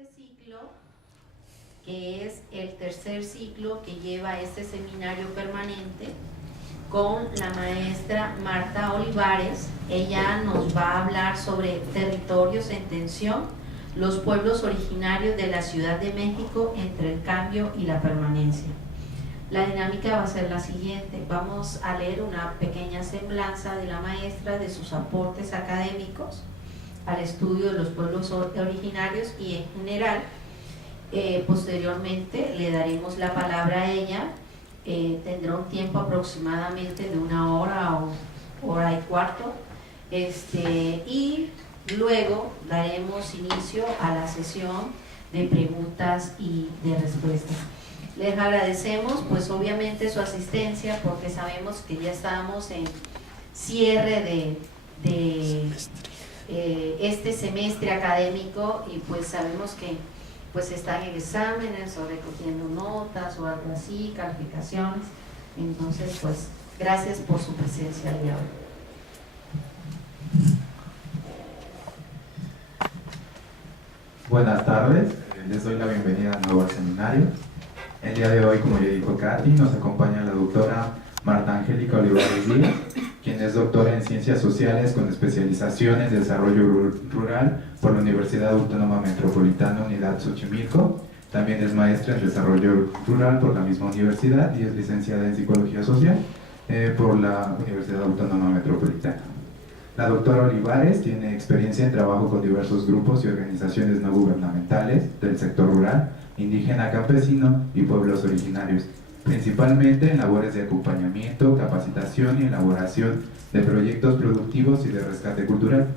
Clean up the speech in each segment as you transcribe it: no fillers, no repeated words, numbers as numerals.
este ciclo, que es el tercer ciclo que lleva este seminario permanente, con la maestra Marta Olivares. Ella nos va a hablar sobre territorios en tensión, los pueblos originarios de la Ciudad de México entre el cambio y la permanencia. La dinámica va a ser la siguiente: vamos a leer una pequeña semblanza de la maestra de sus aportes académicos al estudio de los pueblos originarios y en general. Posteriormente le daremos la palabra a ella. Tendrá un tiempo aproximadamente de 1 hora o hora y cuarto, y luego daremos inicio a la sesión de preguntas y de respuestas. Les agradecemos pues obviamente su asistencia, porque sabemos que ya estamos en cierre de este semestre académico, y pues sabemos que pues están en exámenes o recogiendo notas o algo así, calificaciones. Entonces pues gracias por su presencia el día de hoy. Buenas tardes, les doy la bienvenida de nuevo al seminario. El día de hoy, como ya dijo Katy, nos acompaña la doctora Marta Angélica Olivares Díaz, quien es doctora en Ciencias Sociales con especialización en Desarrollo Rural por la Universidad Autónoma Metropolitana Unidad Xochimilco. También es maestra en Desarrollo Rural por la misma universidad y es licenciada en Psicología Social por la Universidad Autónoma Metropolitana. La doctora Olivares tiene experiencia en trabajo con diversos grupos y organizaciones no gubernamentales del sector rural, indígena, campesino y pueblos originarios, principalmente en labores de acompañamiento, capacitación y elaboración de proyectos productivos y de rescate cultural.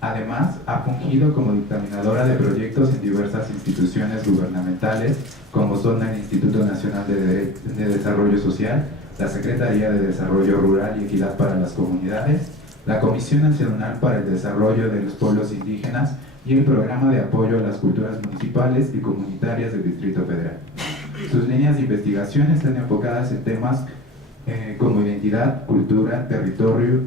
Además, ha fungido como dictaminadora de proyectos en diversas instituciones gubernamentales, como son el Instituto Nacional de Desarrollo Social, la Secretaría de Desarrollo Rural y Equidad para las Comunidades, la Comisión Nacional para el Desarrollo de los Pueblos Indígenas y el Programa de Apoyo a las Culturas Municipales y Comunitarias del Distrito Federal. Sus líneas de investigación están enfocadas en temas como identidad, cultura, territorio,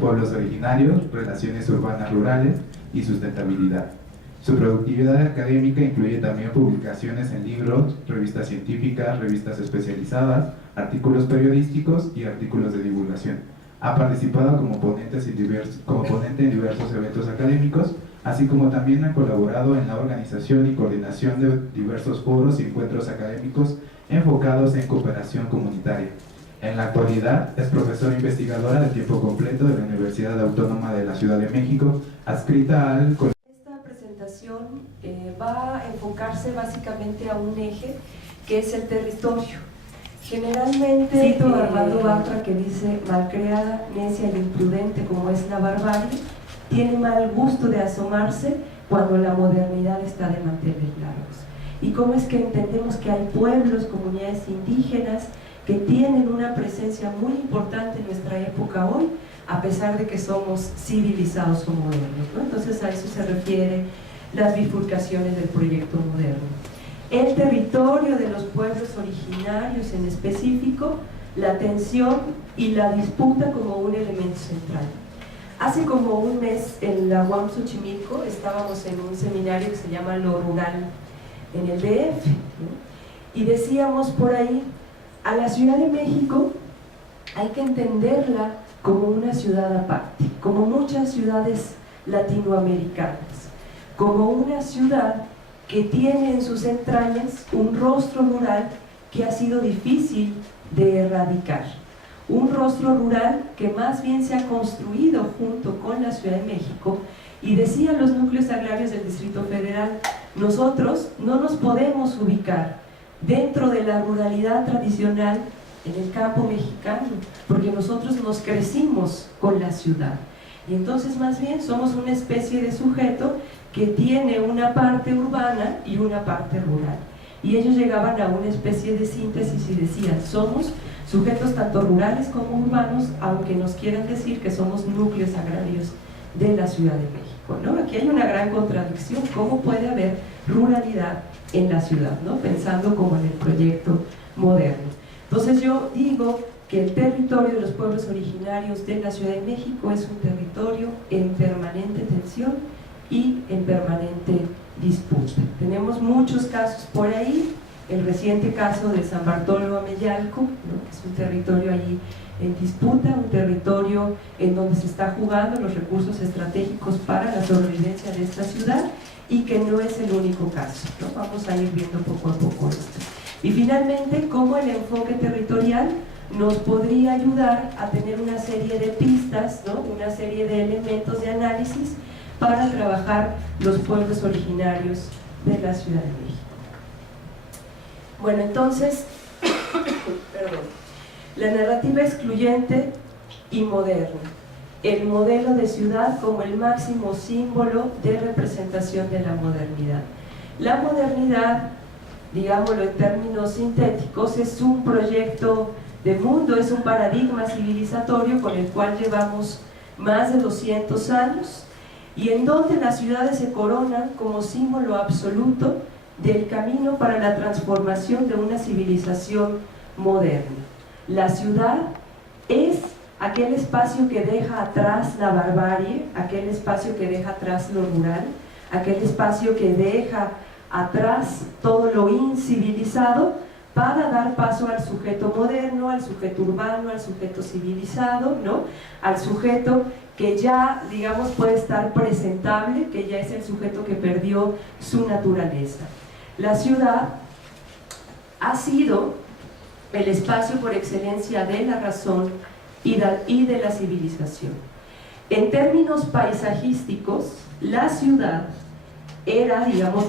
pueblos originarios, relaciones urbanas rurales y sustentabilidad. Su productividad académica incluye también publicaciones en libros, revistas científicas, revistas especializadas, artículos periodísticos y artículos de divulgación. Ha participado como ponente en diversos eventos académicos, así como también ha colaborado en la organización y coordinación de diversos foros y encuentros académicos enfocados en cooperación comunitaria. En la actualidad es profesora investigadora de tiempo completo de la Universidad Autónoma de la Ciudad de México, adscrita al... Esta presentación va a enfocarse básicamente a un eje que es el territorio. Generalmente, cito a Armando Bartra, que dice: malcriada, necia y imprudente como es la barbarie, tiene mal gusto de asomarse cuando la modernidad está de manteles largos. Y cómo es que entendemos que hay pueblos, comunidades indígenas que tienen una presencia muy importante en nuestra época hoy, a pesar de que somos civilizados o modernos, ¿no? Entonces a eso se refiere las bifurcaciones del proyecto moderno. El territorio de los pueblos originarios en específico, la tensión y la disputa como un elemento central. Hace como un mes en la UAM Xochimilco estábamos en un seminario que se llama Lo Rural en el DF, ¿no? Y decíamos por ahí: a la Ciudad de México hay que entenderla como una ciudad aparte, como muchas ciudades latinoamericanas, como una ciudad que tiene en sus entrañas un rostro rural que ha sido difícil de erradicar. Un rostro rural que más bien se ha construido junto con la Ciudad de México, y decían los núcleos agrarios del Distrito Federal: nosotros no nos podemos ubicar dentro de la ruralidad tradicional en el campo mexicano, porque nosotros nos crecimos con la ciudad, y entonces más bien somos una especie de sujeto que tiene una parte urbana y una parte rural. Y ellos llegaban a una especie de síntesis y decían: somos sujetos tanto rurales como urbanos, aunque nos quieran decir que somos núcleos agrarios de la Ciudad de México, ¿no? Aquí hay una gran contradicción: ¿cómo puede haber ruralidad en la ciudad, ¿no? Pensando como en el proyecto moderno. Entonces yo digo que el territorio de los pueblos originarios de la Ciudad de México es un territorio en permanente tensión y en permanente disputa. Tenemos muchos casos por ahí, el reciente caso de San Bartolo Ameyalco, ¿no? Es un territorio allí en disputa, un territorio en donde se está jugando los recursos estratégicos para la sobrevivencia de esta ciudad y que no es el único caso, ¿no? Vamos a ir viendo poco a poco esto. Y finalmente, cómo el enfoque territorial nos podría ayudar a tener una serie de pistas, ¿no? Una serie de elementos de análisis para trabajar los pueblos originarios de la Ciudad de México. Bueno, entonces, perdón, la narrativa excluyente y moderna, el modelo de ciudad como el máximo símbolo de representación de la modernidad. La modernidad, digámoslo en términos sintéticos, es un proyecto de mundo, es un paradigma civilizatorio con el cual llevamos más de 200 años y en donde las ciudades se coronan como símbolo absoluto del camino para la transformación de una civilización moderna. La ciudad es aquel espacio que deja atrás la barbarie, aquel espacio que deja atrás lo rural, aquel espacio que deja atrás todo lo incivilizado para dar paso al sujeto moderno, al sujeto urbano, al sujeto civilizado, ¿no? Al sujeto que ya, digamos, puede estar presentable, que ya es el sujeto que perdió su naturaleza. La ciudad ha sido el espacio por excelencia de la razón y de la civilización. En términos paisajísticos, la ciudad era, digamos,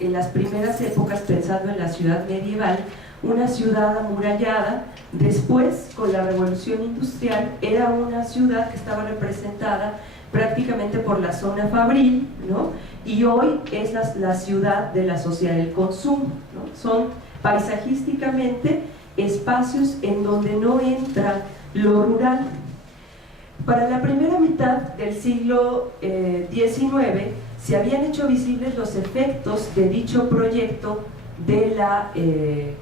en las primeras épocas, pensando en la ciudad medieval, una ciudad amurallada. Después, con la revolución industrial, era una ciudad que estaba representada prácticamente por la zona fabril, ¿no? Y hoy es la ciudad de la sociedad del consumo, ¿no? Son paisajísticamente espacios en donde no entra lo rural. Para la primera mitad del siglo XIX se habían hecho visibles los efectos de dicho proyecto de la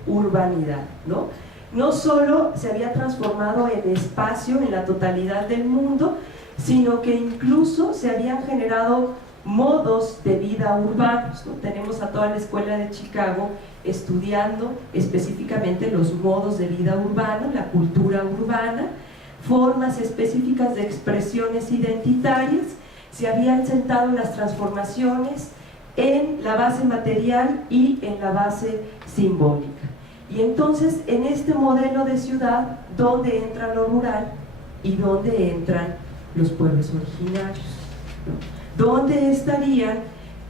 urbanidad, ¿no? No solo se había transformado en espacio en la totalidad del mundo, sino que incluso se habían generado modos de vida urbanos, ¿no? Tenemos a toda la escuela de Chicago estudiando específicamente los modos de vida urbano, la cultura urbana, formas específicas de expresiones identitarias. Se habían sentado las transformaciones en la base material y en la base simbólica. Y entonces, en este modelo de ciudad, ¿dónde entra lo rural y dónde entran los pueblos originarios? ¿No? ¿Dónde estarían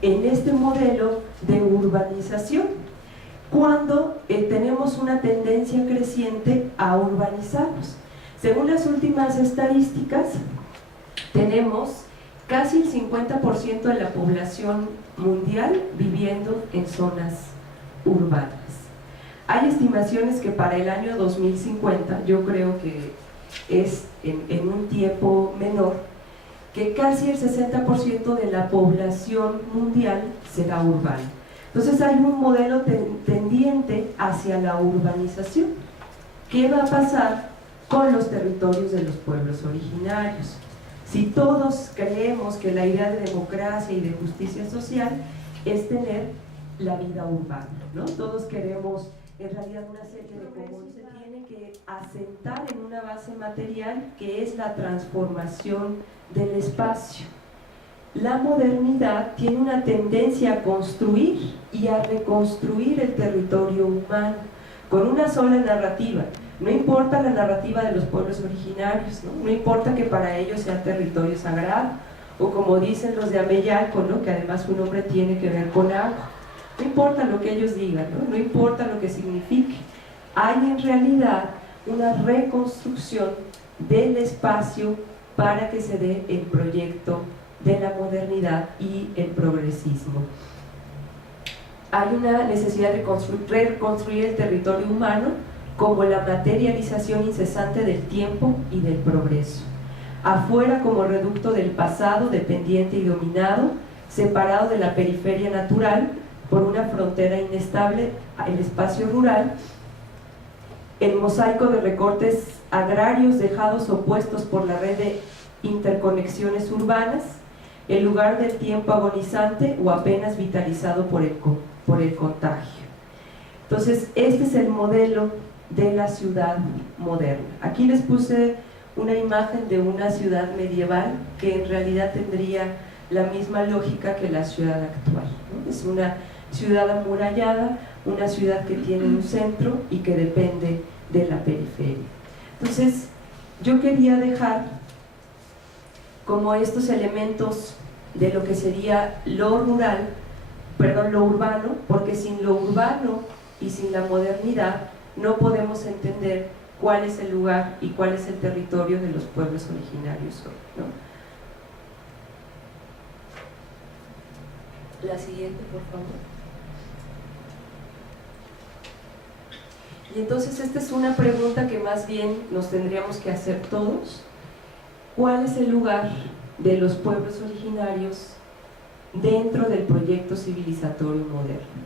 en este modelo de urbanización? Cuando tenemos una tendencia creciente a urbanizarnos. Según las últimas estadísticas, tenemos casi el 50% de la población mundial viviendo en zonas urbanas. Hay estimaciones que para el año 2050, yo creo que es en un tiempo menor, que casi el 60% de la población mundial será urbana. Entonces hay un modelo tendiente hacia la urbanización. ¿Qué va a pasar con los territorios de los pueblos originarios? Si todos creemos que la idea de democracia y de justicia social es tener la vida urbana, ¿no? Todos queremos en realidad una serie de cómo se tiene que asentar en una base material que es la transformación del espacio. La modernidad tiene una tendencia a construir y a reconstruir el territorio humano con una sola narrativa. No importa la narrativa de los pueblos originarios, ¿no? No importa que para ellos sea territorio sagrado, o como dicen los de Ameyalco, ¿no? Que además su nombre tiene que ver con agua. No importa lo que ellos digan, ¿no? No importa lo que signifique. Hay en realidad una reconstrucción del espacio para que se dé el proyecto de la modernidad y el progresismo. Hay una necesidad de reconstruir el territorio humano como la materialización incesante del tiempo y del progreso. Afuera como reducto del pasado dependiente y dominado, separado de la periferia natural por una frontera inestable, el espacio rural, el mosaico de recortes agrarios dejados opuestos por la red de interconexiones urbanas, el lugar del tiempo agonizante o apenas vitalizado por el contagio. Entonces, este es el modelo de la ciudad moderna. Aquí les puse una imagen de una ciudad medieval que en realidad tendría la misma lógica que la ciudad actual, ¿no? Es una ciudad amurallada, una ciudad que tiene un centro y que depende de la periferia. Entonces, yo quería dejar como estos elementos de lo que sería lo rural, perdón, lo urbano, porque sin lo urbano y sin la modernidad no podemos entender cuál es el lugar y cuál es el territorio de los pueblos originarios hoy, ¿no? La siguiente, por favor. Y entonces esta es una pregunta que más bien nos tendríamos que hacer todos. ¿Cuál es el lugar de los pueblos originarios dentro del proyecto civilizatorio moderno?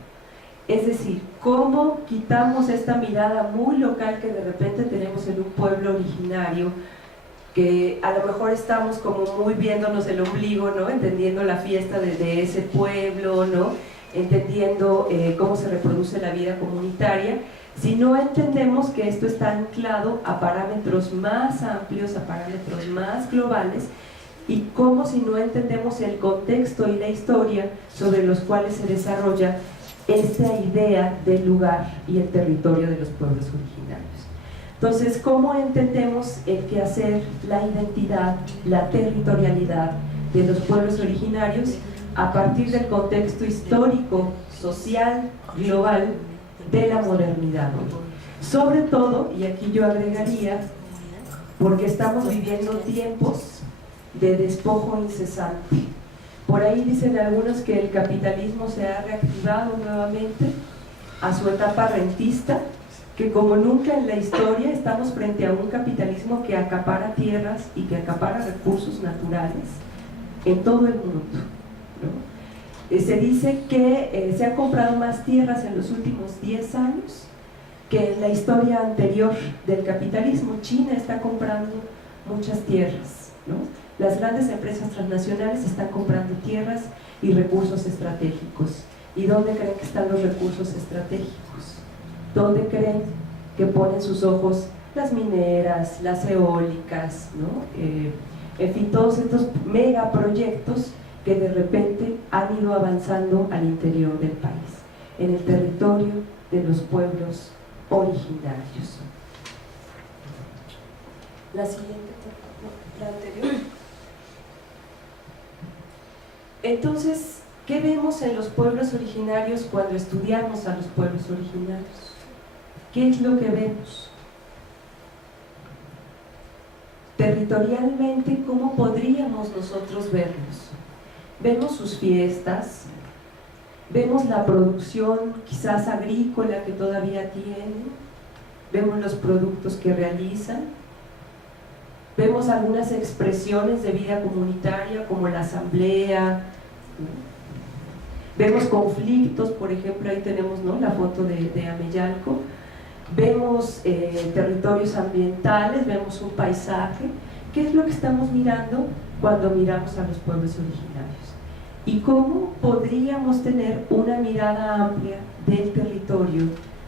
Es decir, ¿cómo quitamos esta mirada muy local que de repente tenemos en un pueblo originario, que a lo mejor estamos como muy viéndonos el ombligo, ¿no? Entendiendo la fiesta de ese pueblo, ¿no? Entendiendo cómo se reproduce la vida comunitaria, si no entendemos que esto está anclado a parámetros más amplios, a parámetros más globales, y cómo si no entendemos el contexto y la historia sobre los cuales se desarrolla esta idea del lugar y el territorio de los pueblos originarios. Entonces, ¿cómo entendemos el quehacer, la identidad, la territorialidad de los pueblos originarios a partir del contexto histórico, social, global de la modernidad hoy? Sobre todo, y aquí yo agregaría, porque estamos viviendo tiempos de despojo incesante. Por ahí dicen algunos que el capitalismo se ha reactivado nuevamente a su etapa rentista, que como nunca en la historia estamos frente a un capitalismo que acapara tierras y que acapara recursos naturales en todo el mundo, ¿no? Se dice que se han comprado más tierras en los últimos 10 años que en la historia anterior del capitalismo. China está comprando muchas tierras, ¿no? Las grandes empresas transnacionales están comprando tierras y recursos estratégicos. ¿Y dónde creen que están los recursos estratégicos? ¿Dónde creen que ponen sus ojos las mineras, las eólicas, ¿no? En fin, todos estos megaproyectos que de repente han ido avanzando al interior del país, en el territorio de los pueblos originarios. La siguiente, la anterior. Entonces, ¿qué vemos en los pueblos originarios cuando estudiamos a los pueblos originarios? ¿Qué es lo que vemos? Territorialmente, ¿cómo podríamos nosotros verlos? Vemos sus fiestas, vemos la producción quizás agrícola que todavía tienen, vemos los productos que realizan, vemos algunas expresiones de vida comunitaria como la asamblea, vemos conflictos, por ejemplo, ahí tenemos, ¿no?, la foto de Ameyalco, vemos territorios ambientales, vemos un paisaje. ¿Qué es lo que estamos mirando cuando miramos a los pueblos originarios? ¿Y cómo podríamos tener una mirada amplia del territorio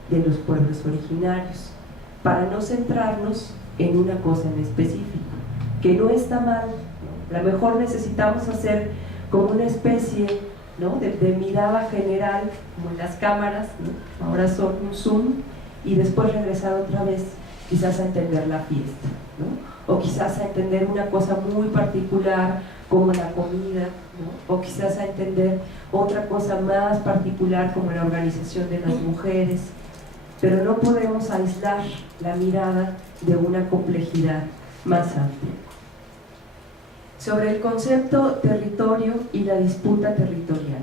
de los pueblos originarios para no centrarnos en una cosa en específico, que no está mal, ¿no? A lo mejor necesitamos hacer como una especie, ¿no?, de mirada general, como en las cámaras, ¿no? Ahora son un zoom, y después regresar otra vez quizás a entender la fiesta, ¿no? O quizás a entender una cosa muy particular como la comida, ¿no? O quizás a entender otra cosa más particular como la organización de las mujeres, pero no podemos aislar la mirada de una complejidad más amplia. Sobre el concepto territorio y la disputa territorial.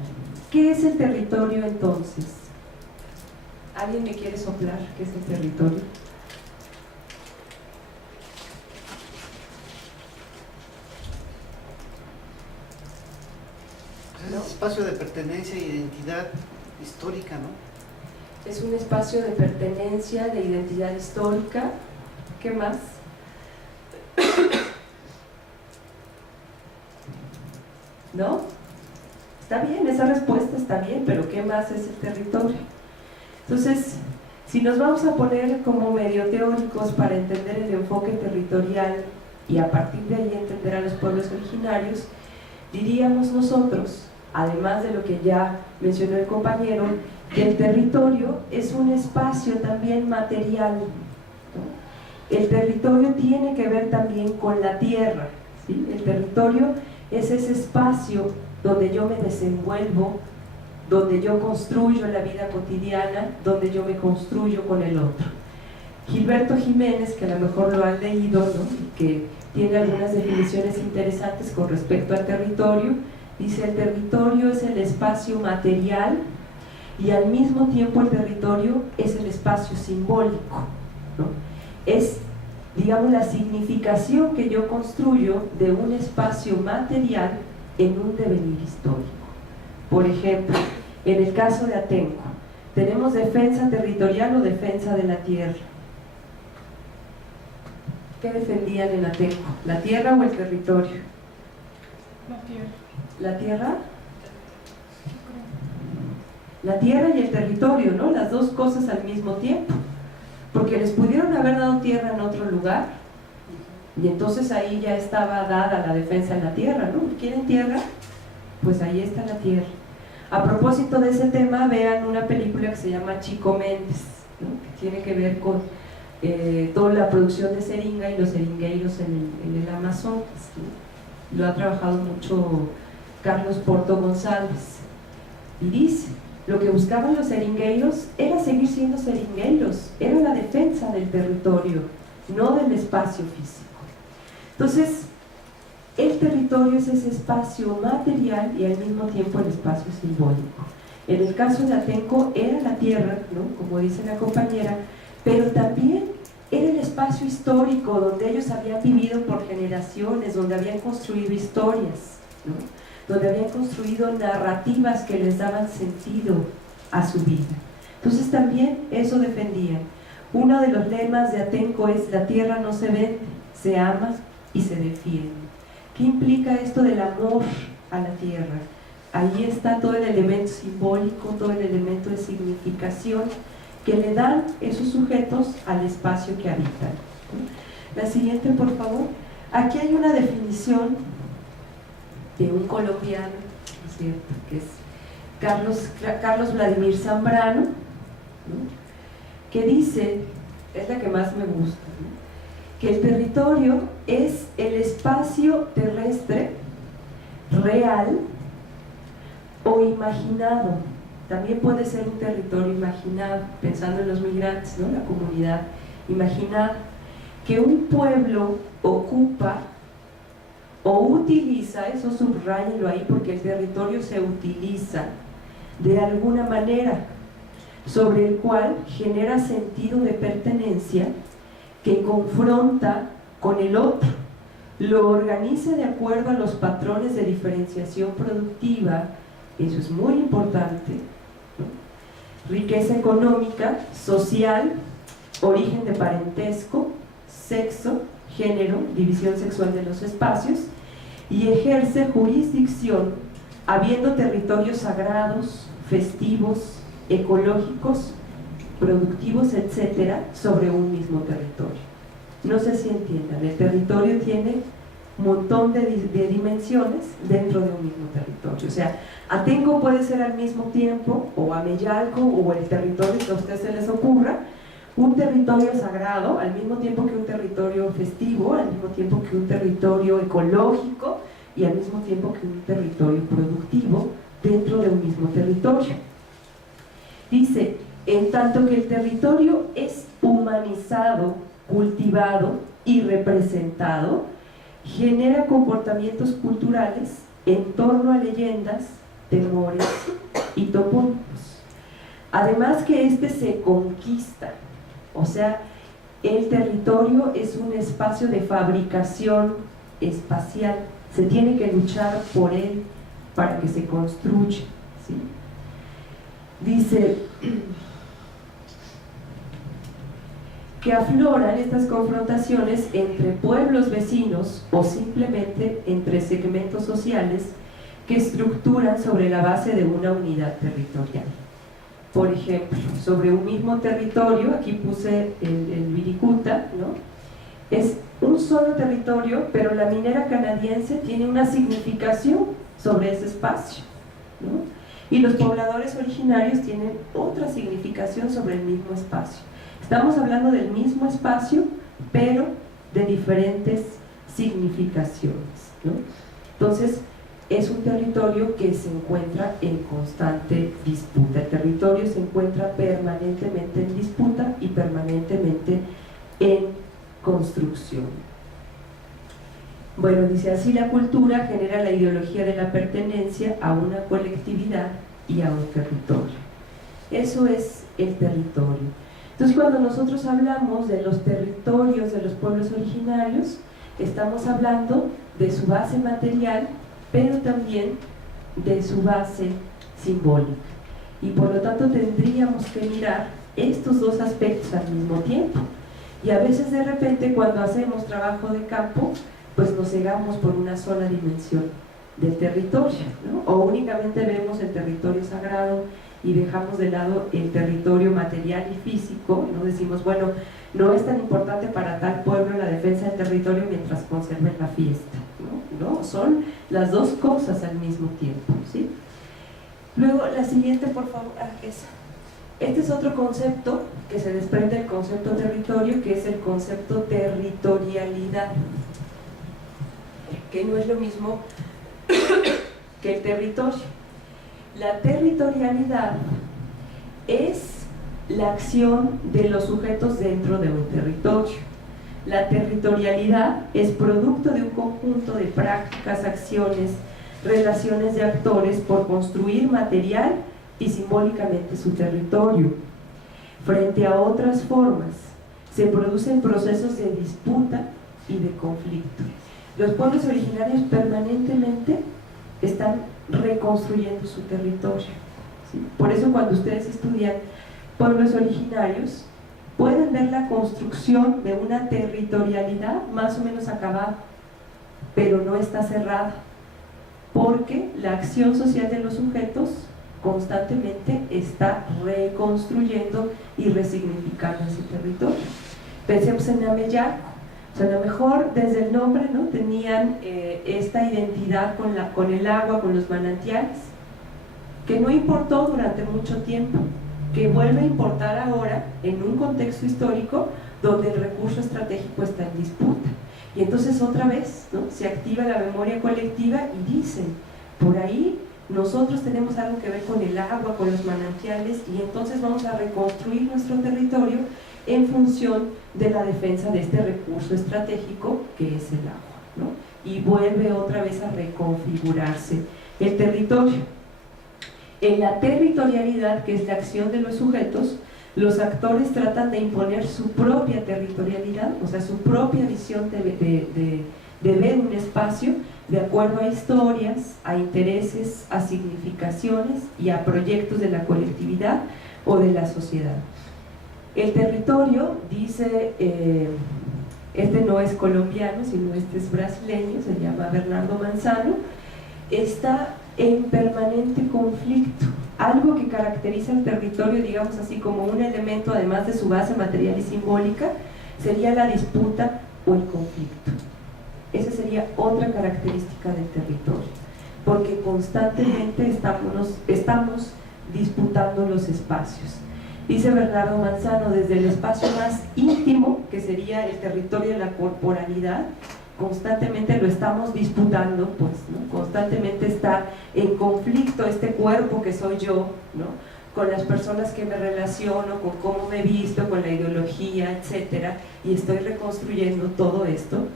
¿Qué es el territorio entonces? ¿Alguien me quiere soplar qué es el territorio? Es un espacio de pertenencia e identidad histórica, ¿no? Es un espacio de pertenencia, de identidad histórica. ¿Qué más? ¿no? Está bien, esa respuesta está bien, pero ¿qué más es el territorio? Entonces, si nos vamos a poner como medio teóricos para entender el enfoque territorial y a partir de ahí entender a los pueblos originarios, diríamos nosotros, además de lo que ya mencionó el compañero, que el territorio es un espacio también material, ¿no? El territorio tiene que ver también con la tierra, ¿sí? El territorio es ese espacio donde yo me desenvuelvo, donde yo construyo la vida cotidiana, donde yo me construyo con el otro. Gilberto Jiménez, que a lo mejor lo han leído, ¿no? Y que tiene algunas definiciones interesantes con respecto al territorio, dice: el territorio es el espacio material y al mismo tiempo el territorio es el espacio simbólico, ¿no? Es, digamos, la significación que yo construyo de un espacio material en un devenir histórico. Por ejemplo, en el caso de Atenco, tenemos defensa territorial o defensa de la tierra. ¿Qué defendían en Atenco? ¿La tierra o el territorio? La tierra. ¿La tierra? La tierra y el territorio, ¿no? Las dos cosas al mismo tiempo. Porque les pudieron haber dado tierra en otro lugar y entonces ahí ya estaba dada la defensa en la tierra, ¿no? ¿Quieren tierra? Pues ahí está la tierra. A propósito de ese tema, vean una película que se llama Chico Méndez, ¿no? Que tiene que ver con toda la producción de seringa y los seringueiros en el Amazonas, ¿no? Lo ha trabajado mucho Carlos Porto González y dice: lo que buscaban los seringueiros era seguir siendo seringueiros, era la defensa del territorio, no del espacio físico. Entonces, el territorio es ese espacio material y al mismo tiempo el espacio simbólico. En el caso de Atenco era la tierra, ¿no? Como dice la compañera, pero también era el espacio histórico donde ellos habían vivido por generaciones, donde habían construido historias, ¿no? Donde habían construido narrativas que les daban sentido a su vida. Entonces también eso defendían. Uno de los lemas de Atenco es: la tierra no se vende, se ama y se defiende. ¿Qué implica esto del amor a la tierra? Ahí está todo el elemento simbólico, todo el elemento de significación que le dan esos sujetos al espacio que habitan. La siguiente, por favor. Aquí hay una definición de un colombiano, ¿no es cierto?, que es Carlos Vladimir Zambrano, ¿no?, que dice, es la que más me gusta, ¿no?, que el territorio es el espacio terrestre real o imaginado. También puede ser un territorio imaginado, pensando en los migrantes, ¿no?, la comunidad imaginada, que un pueblo ocupa o utiliza, eso subráyenlo ahí porque el territorio se utiliza de alguna manera, sobre el cual genera sentido de pertenencia, que confronta con el otro, lo organiza de acuerdo a los patrones de diferenciación productiva, eso es muy importante, ¿no?, riqueza económica, social, origen de parentesco, sexo, género, división sexual de los espacios, y ejerce jurisdicción habiendo territorios sagrados, festivos, ecológicos, productivos, etcétera, sobre un mismo territorio. No sé si entiendan, el territorio tiene un montón de dimensiones dentro de un mismo territorio. O sea, Atenco puede ser al mismo tiempo, o Ameyalco, o el territorio que a ustedes se les ocurra, un territorio sagrado, al mismo tiempo que un territorio festivo, al mismo tiempo que un territorio ecológico y al mismo tiempo que un territorio productivo dentro de un mismo territorio. Dice: en tanto que el territorio es humanizado, cultivado y representado, genera comportamientos culturales en torno a leyendas, temores y topónimos. Además que este se conquista, o sea, el territorio es un espacio de fabricación espacial, se tiene que luchar por él para que se construya, ¿sí? Dice que afloran estas confrontaciones entre pueblos vecinos o simplemente entre segmentos sociales que estructuran sobre la base de una unidad territorial. Por ejemplo, sobre un mismo territorio, aquí puse el Wirikuta, ¿no? Es un solo territorio, pero la minera canadiense tiene una significación sobre ese espacio, ¿no? Y los pobladores originarios tienen otra significación sobre el mismo espacio. Estamos hablando del mismo espacio, pero de diferentes significaciones, ¿no? Entonces, es un territorio que se encuentra en constante disputa. El territorio se encuentra permanentemente en disputa y permanentemente en construcción. Bueno, dice así: la cultura genera la ideología de la pertenencia a una colectividad y a un territorio. Eso es el territorio. Entonces, cuando nosotros hablamos de los territorios de los pueblos originarios, estamos hablando de su base material, pero también de su base simbólica. Y por lo tanto tendríamos que mirar estos dos aspectos al mismo tiempo. Y a veces de repente cuando hacemos trabajo de campo, pues nos cegamos por una sola dimensión del territorio, ¿no? O únicamente vemos el territorio sagrado y dejamos de lado el territorio material y físico, ¿no? Decimos, bueno, no es tan importante para tal pueblo la defensa del territorio mientras conserven la fiesta, ¿no? No, son las dos cosas al mismo tiempo, ¿sí? Luego, la siguiente, por favor, esa. Este es otro concepto que se desprende del concepto territorio, que es el concepto territorialidad, que no es lo mismo que el territorio. La territorialidad es la acción de los sujetos dentro de un territorio. La territorialidad es producto de un conjunto de prácticas, acciones, relaciones de actores por construir material y simbólicamente su territorio. Frente a otras formas, se producen procesos de disputa y de conflicto. Los pueblos originarios permanentemente están reconstruyendo su territorio, ¿sí? Por eso cuando ustedes estudian pueblos originarios, pueden ver la construcción de una territorialidad más o menos acabada, pero no está cerrada, porque la acción social de los sujetos constantemente está reconstruyendo y resignificando ese territorio. Pensemos en Ameyaco. O sea, a lo mejor desde el nombre, ¿no?, tenían esta identidad con el agua, con los manantiales, que no importó durante mucho tiempo, que vuelve a importar ahora en un contexto histórico donde el recurso estratégico está en disputa. Y entonces otra vez, ¿no?, se activa la memoria colectiva y dicen, por ahí nosotros tenemos algo que ver con el agua, con los manantiales, y entonces vamos a reconstruir nuestro territorio en función de la defensa de este recurso estratégico que es el agua, ¿no? Y vuelve otra vez a reconfigurarse el territorio. En la territorialidad, que es la acción de los sujetos, los actores tratan de imponer su propia territorialidad, o sea, su propia visión de ver un espacio de acuerdo a historias, a intereses, a significaciones y a proyectos de la colectividad o de la sociedad. El territorio, dice, este no es colombiano, sino este es brasileño, se llama Bernardo Manzano, está en permanente conflicto. Algo que caracteriza el territorio, digamos así, como un elemento, además de su base material y simbólica, sería la disputa o el conflicto. Esa sería otra característica del territorio, porque constantemente estamos disputando los espacios. Dice Bernardo Manzano, desde el espacio más íntimo, que sería el territorio de la corporalidad, constantemente lo estamos disputando, pues, ¿no? Constantemente está en conflicto este cuerpo que soy yo, ¿no?, con las personas que me relaciono, con cómo me visto, con la ideología, etcétera, y estoy reconstruyendo todo esto,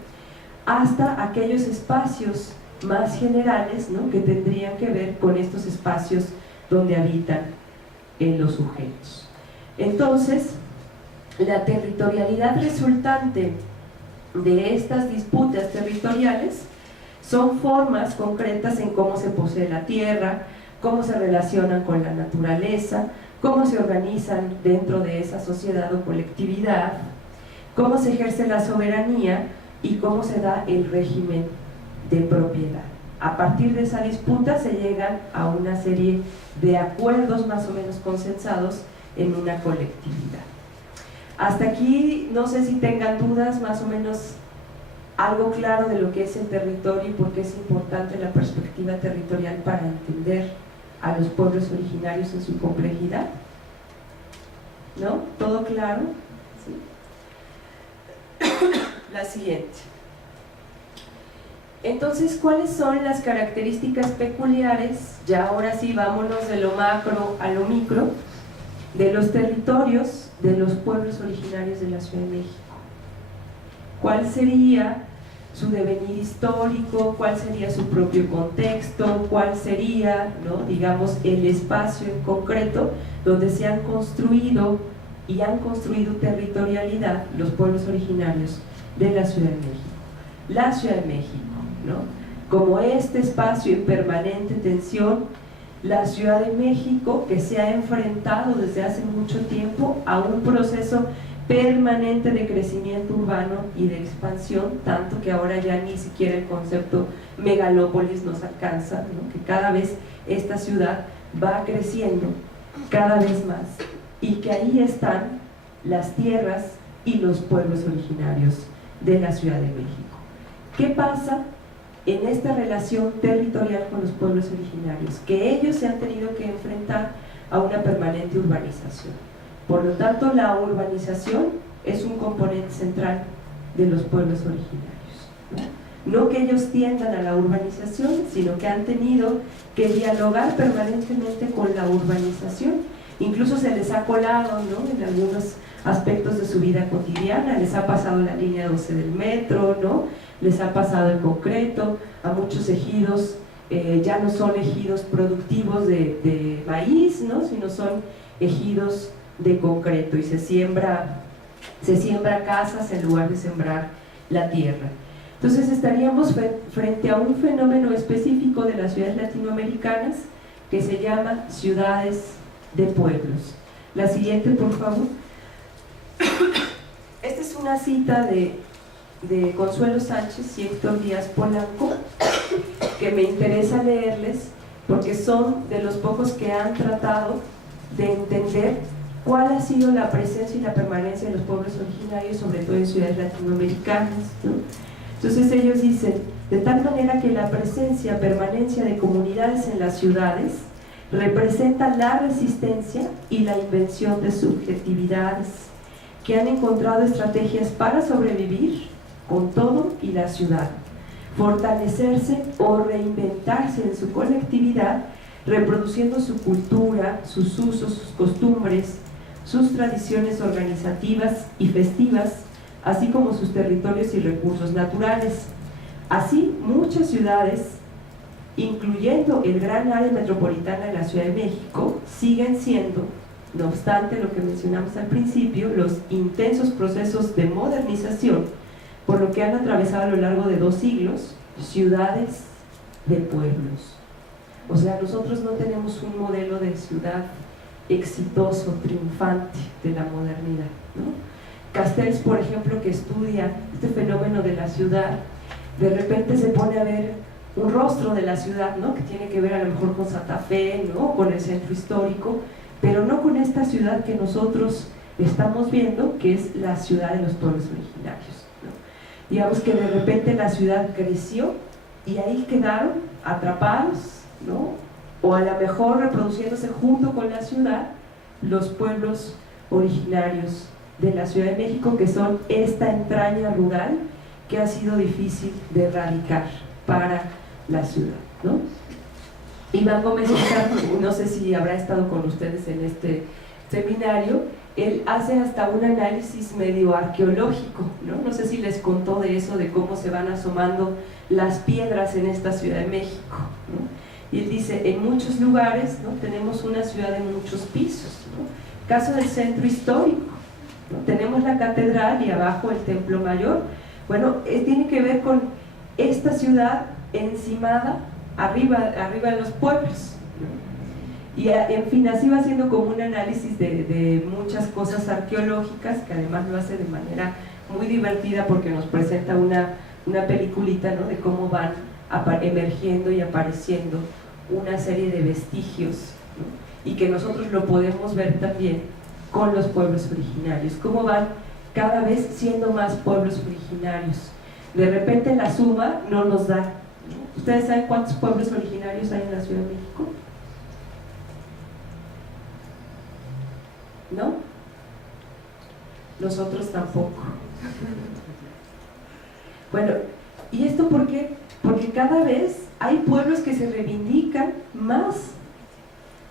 hasta aquellos espacios más generales, ¿no?, que tendrían que ver con estos espacios donde habitan los sujetos. Entonces, la territorialidad resultante de estas disputas territoriales son formas concretas en cómo se posee la tierra, cómo se relacionan con la naturaleza, cómo se organizan dentro de esa sociedad o colectividad, cómo se ejerce la soberanía y cómo se da el régimen de propiedad. a partir de esa disputa se llegan a una serie de acuerdos más o menos consensados en una colectividad. Hasta aquí no sé si tengan dudas, más o menos algo claro de lo que es el territorio y por qué es importante la perspectiva territorial para entender a los pueblos originarios en su complejidad. ¿No? ¿Todo claro? ¿Sí? La siguiente. Entonces, ¿cuáles son las características peculiares? Ya ahora sí, vámonos de lo macro a lo micro, de los territorios de los pueblos originarios de la Ciudad de México. ¿Cuál sería su devenir histórico? ¿Cuál sería su propio contexto? ¿Cuál sería, ¿no?, digamos, el espacio en concreto donde se han construido y han construido territorialidad los pueblos originarios de la Ciudad de México? La Ciudad de México, ¿no?, como este espacio en permanente tensión, la Ciudad de México que se ha enfrentado desde hace mucho tiempo a un proceso permanente de crecimiento urbano y de expansión, tanto que ahora ya ni siquiera el concepto megalópolis nos alcanza, ¿no?, que cada vez esta ciudad va creciendo cada vez más y que ahí están las tierras y los pueblos originarios de la Ciudad de México. ¿Qué pasa en esta relación territorial con los pueblos originarios? Que ellos se han tenido que enfrentar a una permanente urbanización. Por lo tanto, la urbanización es un componente central de los pueblos originarios, ¿no? No que ellos tiendan a la urbanización, sino que han tenido que dialogar permanentemente con la urbanización. Incluso se les ha colado, ¿no?, en algunos aspectos de su vida cotidiana. Les ha pasado la línea 12 del metro, ¿no?, les ha pasado el concreto. A muchos ejidos ya no son ejidos productivos de maíz, ¿no?, sino son ejidos de concreto, y se siembra casas en lugar de sembrar la tierra. Entonces estaríamos frente a un fenómeno específico de las ciudades latinoamericanas que se llama ciudades de pueblos. La siguiente, por favor. Esta es una cita de Consuelo Sánchez y Héctor Díaz Polanco, que me interesa leerles porque son de los pocos que han tratado de entender cuál ha sido la presencia y la permanencia de los pueblos originarios, sobre todo en ciudades latinoamericanas, ¿no? Entonces ellos dicen: de tal manera que la presencia, permanencia de comunidades en las ciudades representa la resistencia y la invención de subjetividades que han encontrado estrategias para sobrevivir con todo y la ciudad, fortalecerse o reinventarse en su colectividad, reproduciendo su cultura, sus usos, sus costumbres, sus tradiciones organizativas y festivas, así como sus territorios y recursos naturales. Así, muchas ciudades, incluyendo el gran área metropolitana de la Ciudad de México, siguen siendo, no obstante lo que mencionamos al principio, los intensos procesos de modernización, por lo que han atravesado a lo largo de 2 siglos, ciudades de pueblos. O sea, nosotros no tenemos un modelo de ciudad exitoso, triunfante de la modernidad, ¿no? Castells, por ejemplo, que estudia este fenómeno de la ciudad, de repente se pone a ver un rostro de la ciudad, ¿no?, que tiene que ver a lo mejor con Santa Fe, ¿no?, con el centro histórico, pero no con esta ciudad que nosotros estamos viendo, que es la ciudad de los pueblos originarios, ¿no? Digamos que de repente la ciudad creció y ahí quedaron atrapados, ¿no?, o a lo mejor reproduciéndose junto con la ciudad los pueblos originarios de la Ciudad de México, que son esta entraña rural que ha sido difícil de erradicar para la ciudad, ¿no? Iván Gómez Pizarro, no sé si habrá estado con ustedes en este seminario, él hace hasta un análisis medio arqueológico, ¿no? No sé si les contó de eso, de cómo se van asomando las piedras en esta Ciudad de México, ¿no? Y él dice: en muchos lugares, ¿no?, tenemos una ciudad de muchos pisos, ¿no? Caso del centro histórico, ¿no?, tenemos la catedral y abajo el templo mayor. Bueno, tiene que ver con esta ciudad encimada arriba de los pueblos, ¿no? Y en fin, así va haciendo como un análisis de muchas cosas arqueológicas, que además lo hace de manera muy divertida porque nos presenta una peliculita, ¿no?, de cómo van emergiendo y apareciendo una serie de vestigios, ¿no? Y que nosotros lo podemos ver también con los pueblos originarios, cómo van cada vez siendo más pueblos originarios. De repente la suma no nos da, ¿no? ¿Ustedes saben cuántos pueblos originarios hay en la Ciudad de México? ¿No? Nosotros tampoco. Bueno, ¿y esto por qué? Porque cada vez hay pueblos que se reivindican más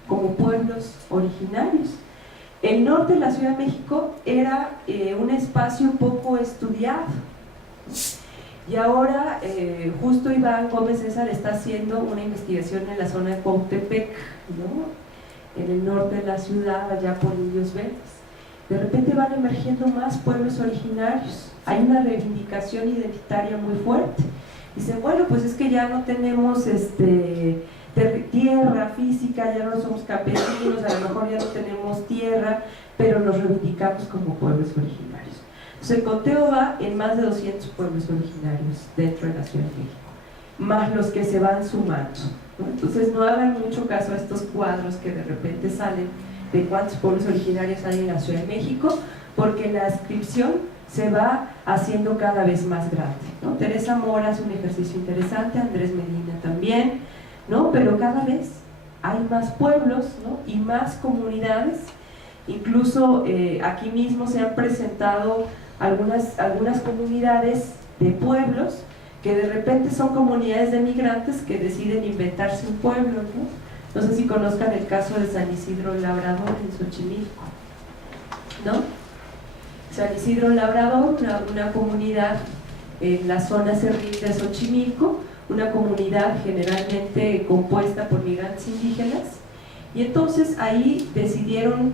como pueblos originarios. El norte de la Ciudad de México era un espacio poco estudiado, y ahora justo Iván Gómez César está haciendo una investigación en la zona de Cuautepec, ¿no? En el norte de la ciudad, allá por Indios Verdes. De repente van emergiendo más pueblos originarios, hay una reivindicación identitaria muy fuerte. Dicen, bueno, pues es que ya no tenemos tierra física, ya no somos campesinos, a lo mejor ya no tenemos tierra, pero nos reivindicamos como pueblos originarios. Entonces, el conteo va en más de 200 pueblos originarios dentro de la Ciudad de México, más los que se van sumando, ¿no? Entonces, no hagan mucho caso a estos cuadros que de repente salen de cuántos pueblos originarios hay en la Ciudad de México, porque la ascripción se va haciendo cada vez más grande, ¿no? Teresa Mora hace un ejercicio interesante, Andrés Medina también, ¿no? Pero cada vez hay más pueblos, ¿no? Y más comunidades. Incluso aquí mismo se han presentado algunas comunidades de pueblos que de repente son comunidades de migrantes que deciden inventarse un pueblo, ¿no? No sé si conozcan el caso de San Isidro Labrador en Xochimilco, ¿no? San Isidro Labrador, una comunidad en la zona serrín de Xochimilco, una comunidad generalmente compuesta por migrantes indígenas, y entonces ahí decidieron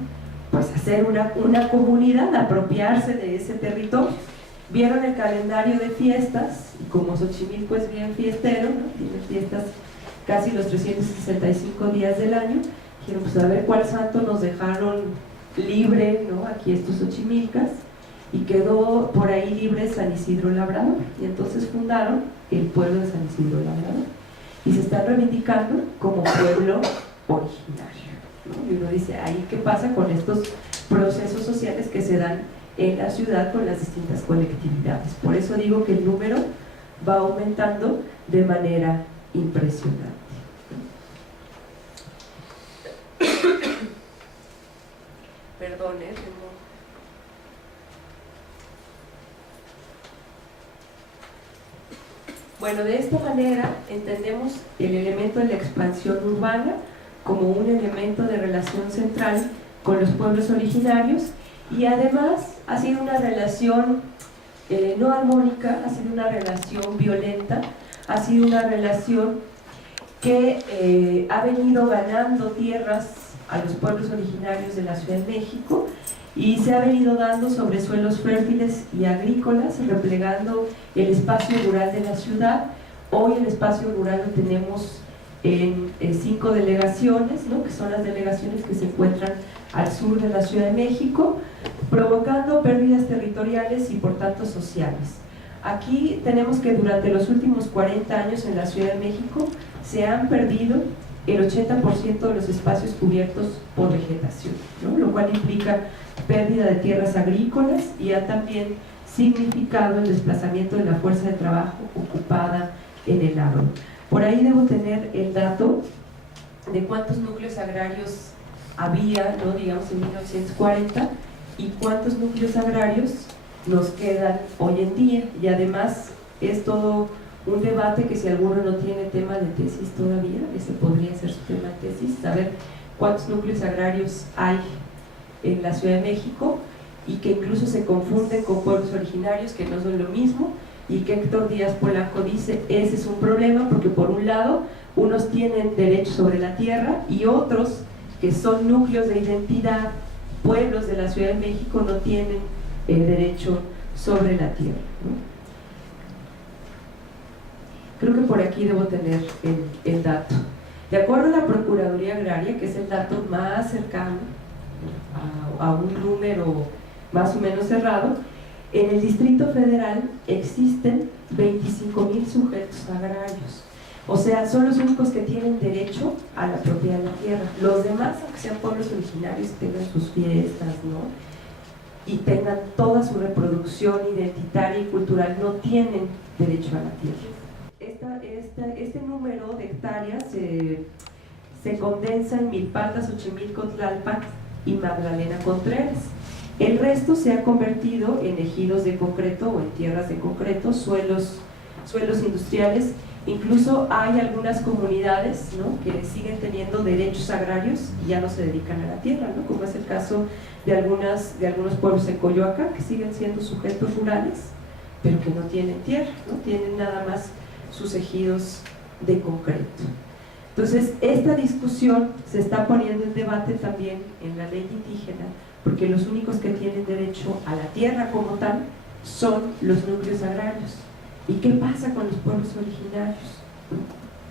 pues hacer una comunidad, apropiarse de ese territorio. Vieron el calendario de fiestas, y como Xochimilco es bien fiestero, ¿no? Tiene fiestas casi los 365 días del año, dijeron, pues a ver cuál santo nos dejaron libre, ¿no? Aquí estos xochimilcas, y quedó por ahí libre San Isidro Labrador, y entonces fundaron el pueblo de San Isidro Labrador, y se están reivindicando como pueblo originario, ¿no? Y uno dice, ahí qué pasa con estos procesos sociales que se dan en la ciudad con las distintas colectividades. Por eso digo que el número va aumentando de manera impresionante. Perdón, Bueno, de esta manera entendemos el elemento de la expansión urbana como un elemento de relación central con los pueblos originarios, y además ha sido una relación no armónica, ha sido una relación violenta, ha sido una relación que ha venido ganando tierras a los pueblos originarios de la Ciudad de México, y se ha venido dando sobre suelos fértiles y agrícolas, replegando el espacio rural de la ciudad. Hoy el espacio rural lo tenemos en 5 delegaciones, ¿no? Que son las delegaciones que se encuentran al sur de la Ciudad de México, provocando pérdidas territoriales y por tanto sociales. Aquí tenemos que durante los últimos 40 años en la Ciudad de México se han perdido el 80% de los espacios cubiertos por vegetación, ¿no? Lo cual implica pérdida de tierras agrícolas, y ha también significado el desplazamiento de la fuerza de trabajo ocupada en el agro. Por ahí debo tener el dato de cuántos núcleos agrarios había, ¿no? Digamos en 1940, y cuántos núcleos agrarios nos quedan hoy en día, y además es todo un debate que si alguno no tiene tema de tesis todavía, ese podría ser su tema de tesis, saber cuántos núcleos agrarios hay en la Ciudad de México, y que incluso se confunden con pueblos originarios, que no son lo mismo, y que Héctor Díaz Polanco dice, ese es un problema, porque por un lado, unos tienen derecho sobre la tierra, y otros, que son núcleos de identidad, pueblos de la Ciudad de México, no tienen derecho sobre la tierra, ¿no? Creo que por aquí debo tener el dato. De acuerdo a la Procuraduría Agraria, que es el dato más cercano a un número más o menos cerrado, en el Distrito Federal existen 25,000 sujetos agrarios. O sea, son los únicos que tienen derecho a la propiedad de la tierra. Los demás, aunque sean pueblos originarios, tengan sus fiestas, ¿no?, y tengan toda su reproducción identitaria y cultural, no tienen derecho a la tierra. Este número de hectáreas se condensa en Milpalta, Xochimilco, Tlalpan y Magdalena Contreras. El resto se ha convertido en ejidos de concreto o en tierras de concreto, suelos industriales. Incluso hay algunas comunidades, ¿no?, que siguen teniendo derechos agrarios y ya no se dedican a la tierra, ¿no?, como es el caso de algunos pueblos en Coyoacán, que siguen siendo sujetos rurales, pero que no tienen tierra, ¿no?, tienen nada más sus ejidos de concreto. Entonces, esta discusión se está poniendo en debate también en la ley indígena, porque los únicos que tienen derecho a la tierra como tal son los núcleos agrarios. ¿Y qué pasa con los pueblos originarios?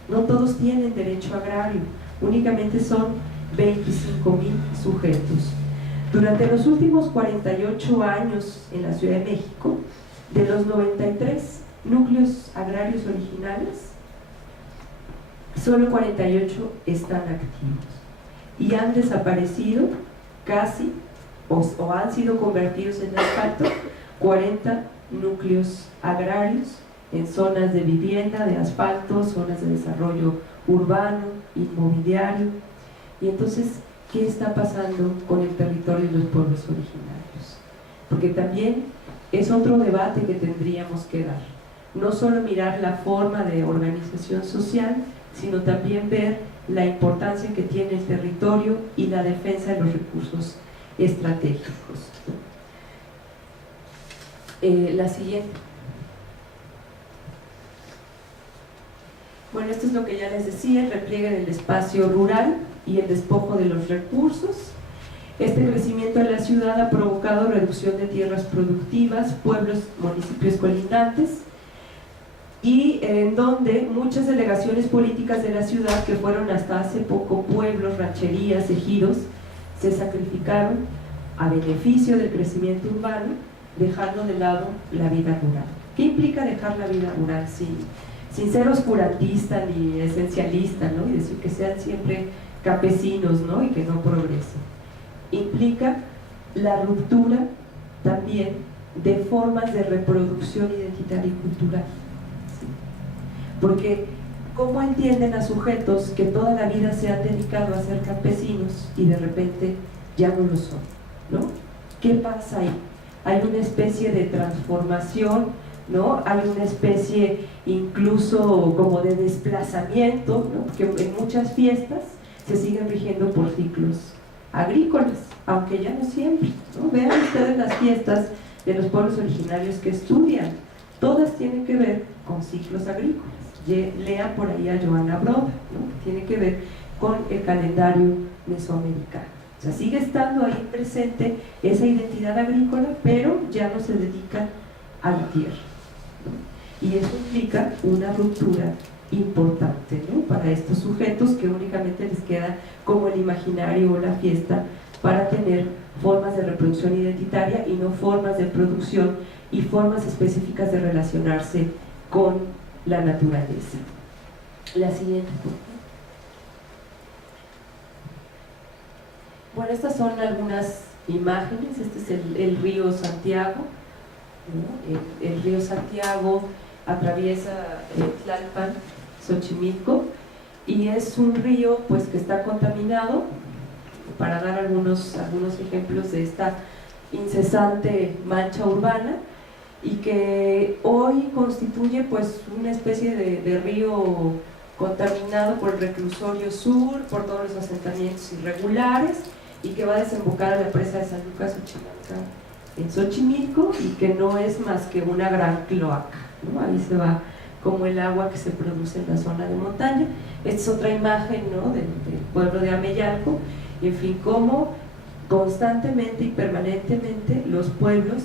No todos tienen derecho agrario, únicamente son 25,000 sujetos. Durante los últimos 48 años en la Ciudad de México, de los 93 núcleos agrarios originales, solo 48 están activos y han desaparecido casi o han sido convertidos en asfalto 40 núcleos agrarios en zonas de vivienda, de asfalto, zonas de desarrollo urbano, inmobiliario. Y entonces, ¿qué está pasando con el territorio de los pueblos originarios? Porque también es otro debate que tendríamos que dar. No solo mirar la forma de organización social, sino también ver la importancia que tiene el territorio y la defensa de los recursos estratégicos. La siguiente. Bueno, esto es lo que ya les decía, el repliegue del espacio rural y el despojo de los recursos. Este crecimiento de la ciudad ha provocado reducción de tierras productivas, pueblos, municipios colindantes, y en donde muchas delegaciones políticas de la ciudad, que fueron hasta hace poco pueblos, rancherías, ejidos, se sacrificaron a beneficio del crecimiento urbano, dejando de lado la vida rural. ¿Qué implica dejar la vida rural? Sin ser oscurantista ni esencialista, ¿no?, y decir que sean siempre campesinos, ¿no?, y que no progresen. Implica la ruptura también de formas de reproducción identitaria y cultural. ¿Sí? Porque ¿cómo entienden a sujetos que toda la vida se han dedicado a ser campesinos y de repente ya no lo son, ¿no? ¿Qué pasa ahí? Hay una especie de transformación, ¿no? Hay una especie incluso como de desplazamiento, ¿no?, porque en muchas fiestas se siguen rigiendo por ciclos agrícolas, aunque ya no siempre, ¿no? Vean ustedes las fiestas de los pueblos originarios que estudian, todas tienen que ver con ciclos agrícolas. Lean por ahí a Johanna Broda, ¿no?, que tiene que ver con el calendario mesoamericano. O sea, sigue estando ahí presente esa identidad agrícola, pero ya no se dedica a la tierra, ¿no? Y eso implica una ruptura importante, ¿no?, para estos sujetos, que únicamente les queda como el imaginario o la fiesta para tener formas de reproducción identitaria y no formas de producción y formas específicas de relacionarse con la naturaleza. La siguiente. Bueno, estas son algunas imágenes. Este es el río Santiago, ¿no? El río Santiago atraviesa Tlalpan, Xochimilco, y es un río pues que está contaminado. Para dar algunos ejemplos de esta incesante mancha urbana, y que hoy constituye pues una especie de río contaminado por el reclusorio sur, por todos los asentamientos irregulares, y que va a desembocar a la presa de San Lucas Xochimalca en Xochimilco, y que no es más que una gran cloaca, ¿no? Ahí se va como el agua que se produce en la zona de montaña. Esta es otra imagen, ¿no?, del pueblo de Ameyalco. En fin, cómo constantemente y permanentemente los pueblos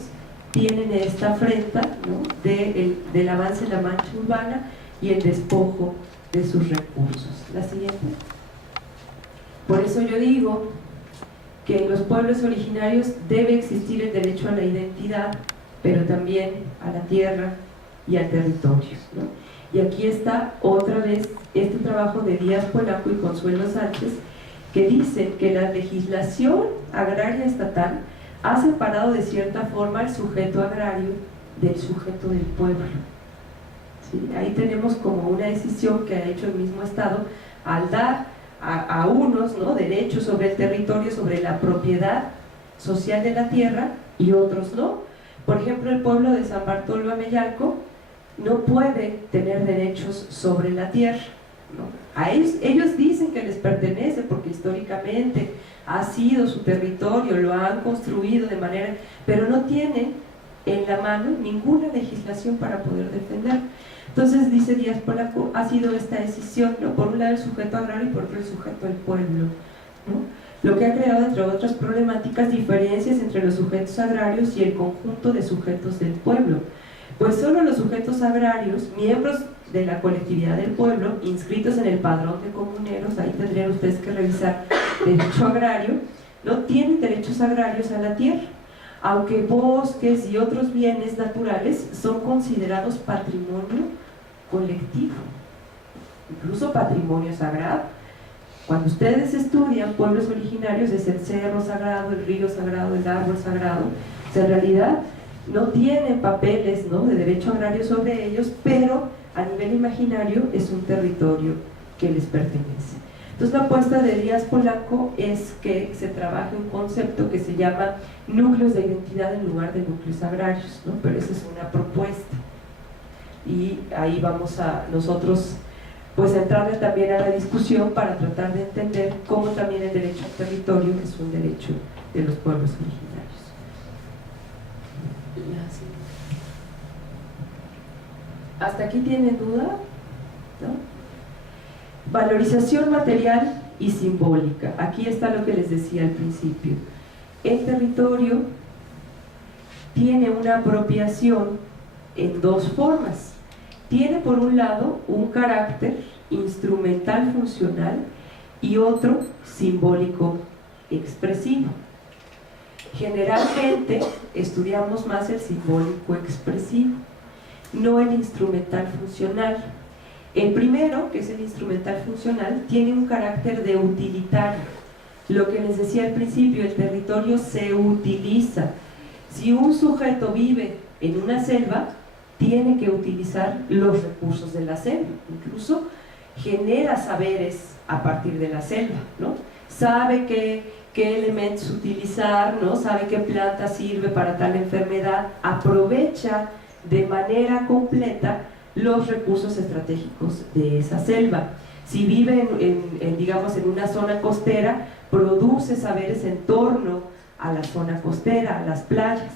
tienen esta afrenta, ¿no?, del avance de la mancha urbana y el despojo de sus recursos. La siguiente. Por eso yo digo que en los pueblos originarios debe existir el derecho a la identidad, pero también a la tierra y al territorio, ¿no? Y aquí está otra vez este trabajo de Díaz Polaco y Consuelo Sánchez, que dicen que la legislación agraria estatal ha separado de cierta forma el sujeto agrario del sujeto del pueblo. ¿Sí? Ahí tenemos como una decisión que ha hecho el mismo Estado al dar a unos, ¿no?, derechos sobre el territorio, sobre la propiedad social de la tierra, y otros no. Por ejemplo, el pueblo de San Bartolo Ameyalco no puede tener derechos sobre la tierra, ¿no? A ellos dicen que les pertenece porque históricamente ha sido su territorio, lo han construido de manera, pero no tienen en la mano ninguna legislación para poder defender. Entonces, dice Díaz Polaco, ha sido esta decisión, ¿no?, por un lado el sujeto agrario y por otro el sujeto del pueblo, ¿no?, lo que ha creado, entre otras problemáticas, diferencias entre los sujetos agrarios y el conjunto de sujetos del pueblo, pues solo los sujetos agrarios, miembros de la colectividad del pueblo, inscritos en el padrón de comuneros, ahí tendrían ustedes que revisar derecho agrario, no tienen derechos agrarios a la tierra, aunque bosques y otros bienes naturales son considerados patrimonio colectivo, incluso patrimonio sagrado. Cuando ustedes estudian pueblos originarios, es el cerro sagrado, el río sagrado, el árbol sagrado, o sea, en realidad no tienen papeles, ¿no?, de derecho agrario sobre ellos, pero a nivel imaginario es un territorio que les pertenece. Entonces, la apuesta de Díaz Polaco es que se trabaje un concepto que se llama núcleos de identidad en lugar de núcleos agrarios, ¿no?, pero esa es una propuesta, y ahí vamos a nosotros pues entrarle también a la discusión para tratar de entender cómo también el derecho al territorio es un derecho de los pueblos originarios. ¿Hasta aquí tienen duda? ¿No? Valorización material y simbólica. Aquí está lo que les decía al principio. El territorio tiene una apropiación en dos formas. Tiene por un lado un carácter instrumental funcional y otro simbólico expresivo. Generalmente estudiamos más el simbólico expresivo, no el instrumental funcional. El primero, que es el instrumental funcional, tiene un carácter de utilitario. Lo que les decía al principio, el territorio se utiliza. Si un sujeto vive en una selva, tiene que utilizar los recursos de la selva, incluso genera saberes a partir de la selva, ¿no? Sabe qué elementos utilizar, ¿no?, sabe qué planta sirve para tal enfermedad, aprovecha de manera completa los recursos estratégicos de esa selva. Si vive digamos, en una zona costera, produce saberes en torno a la zona costera, a las playas.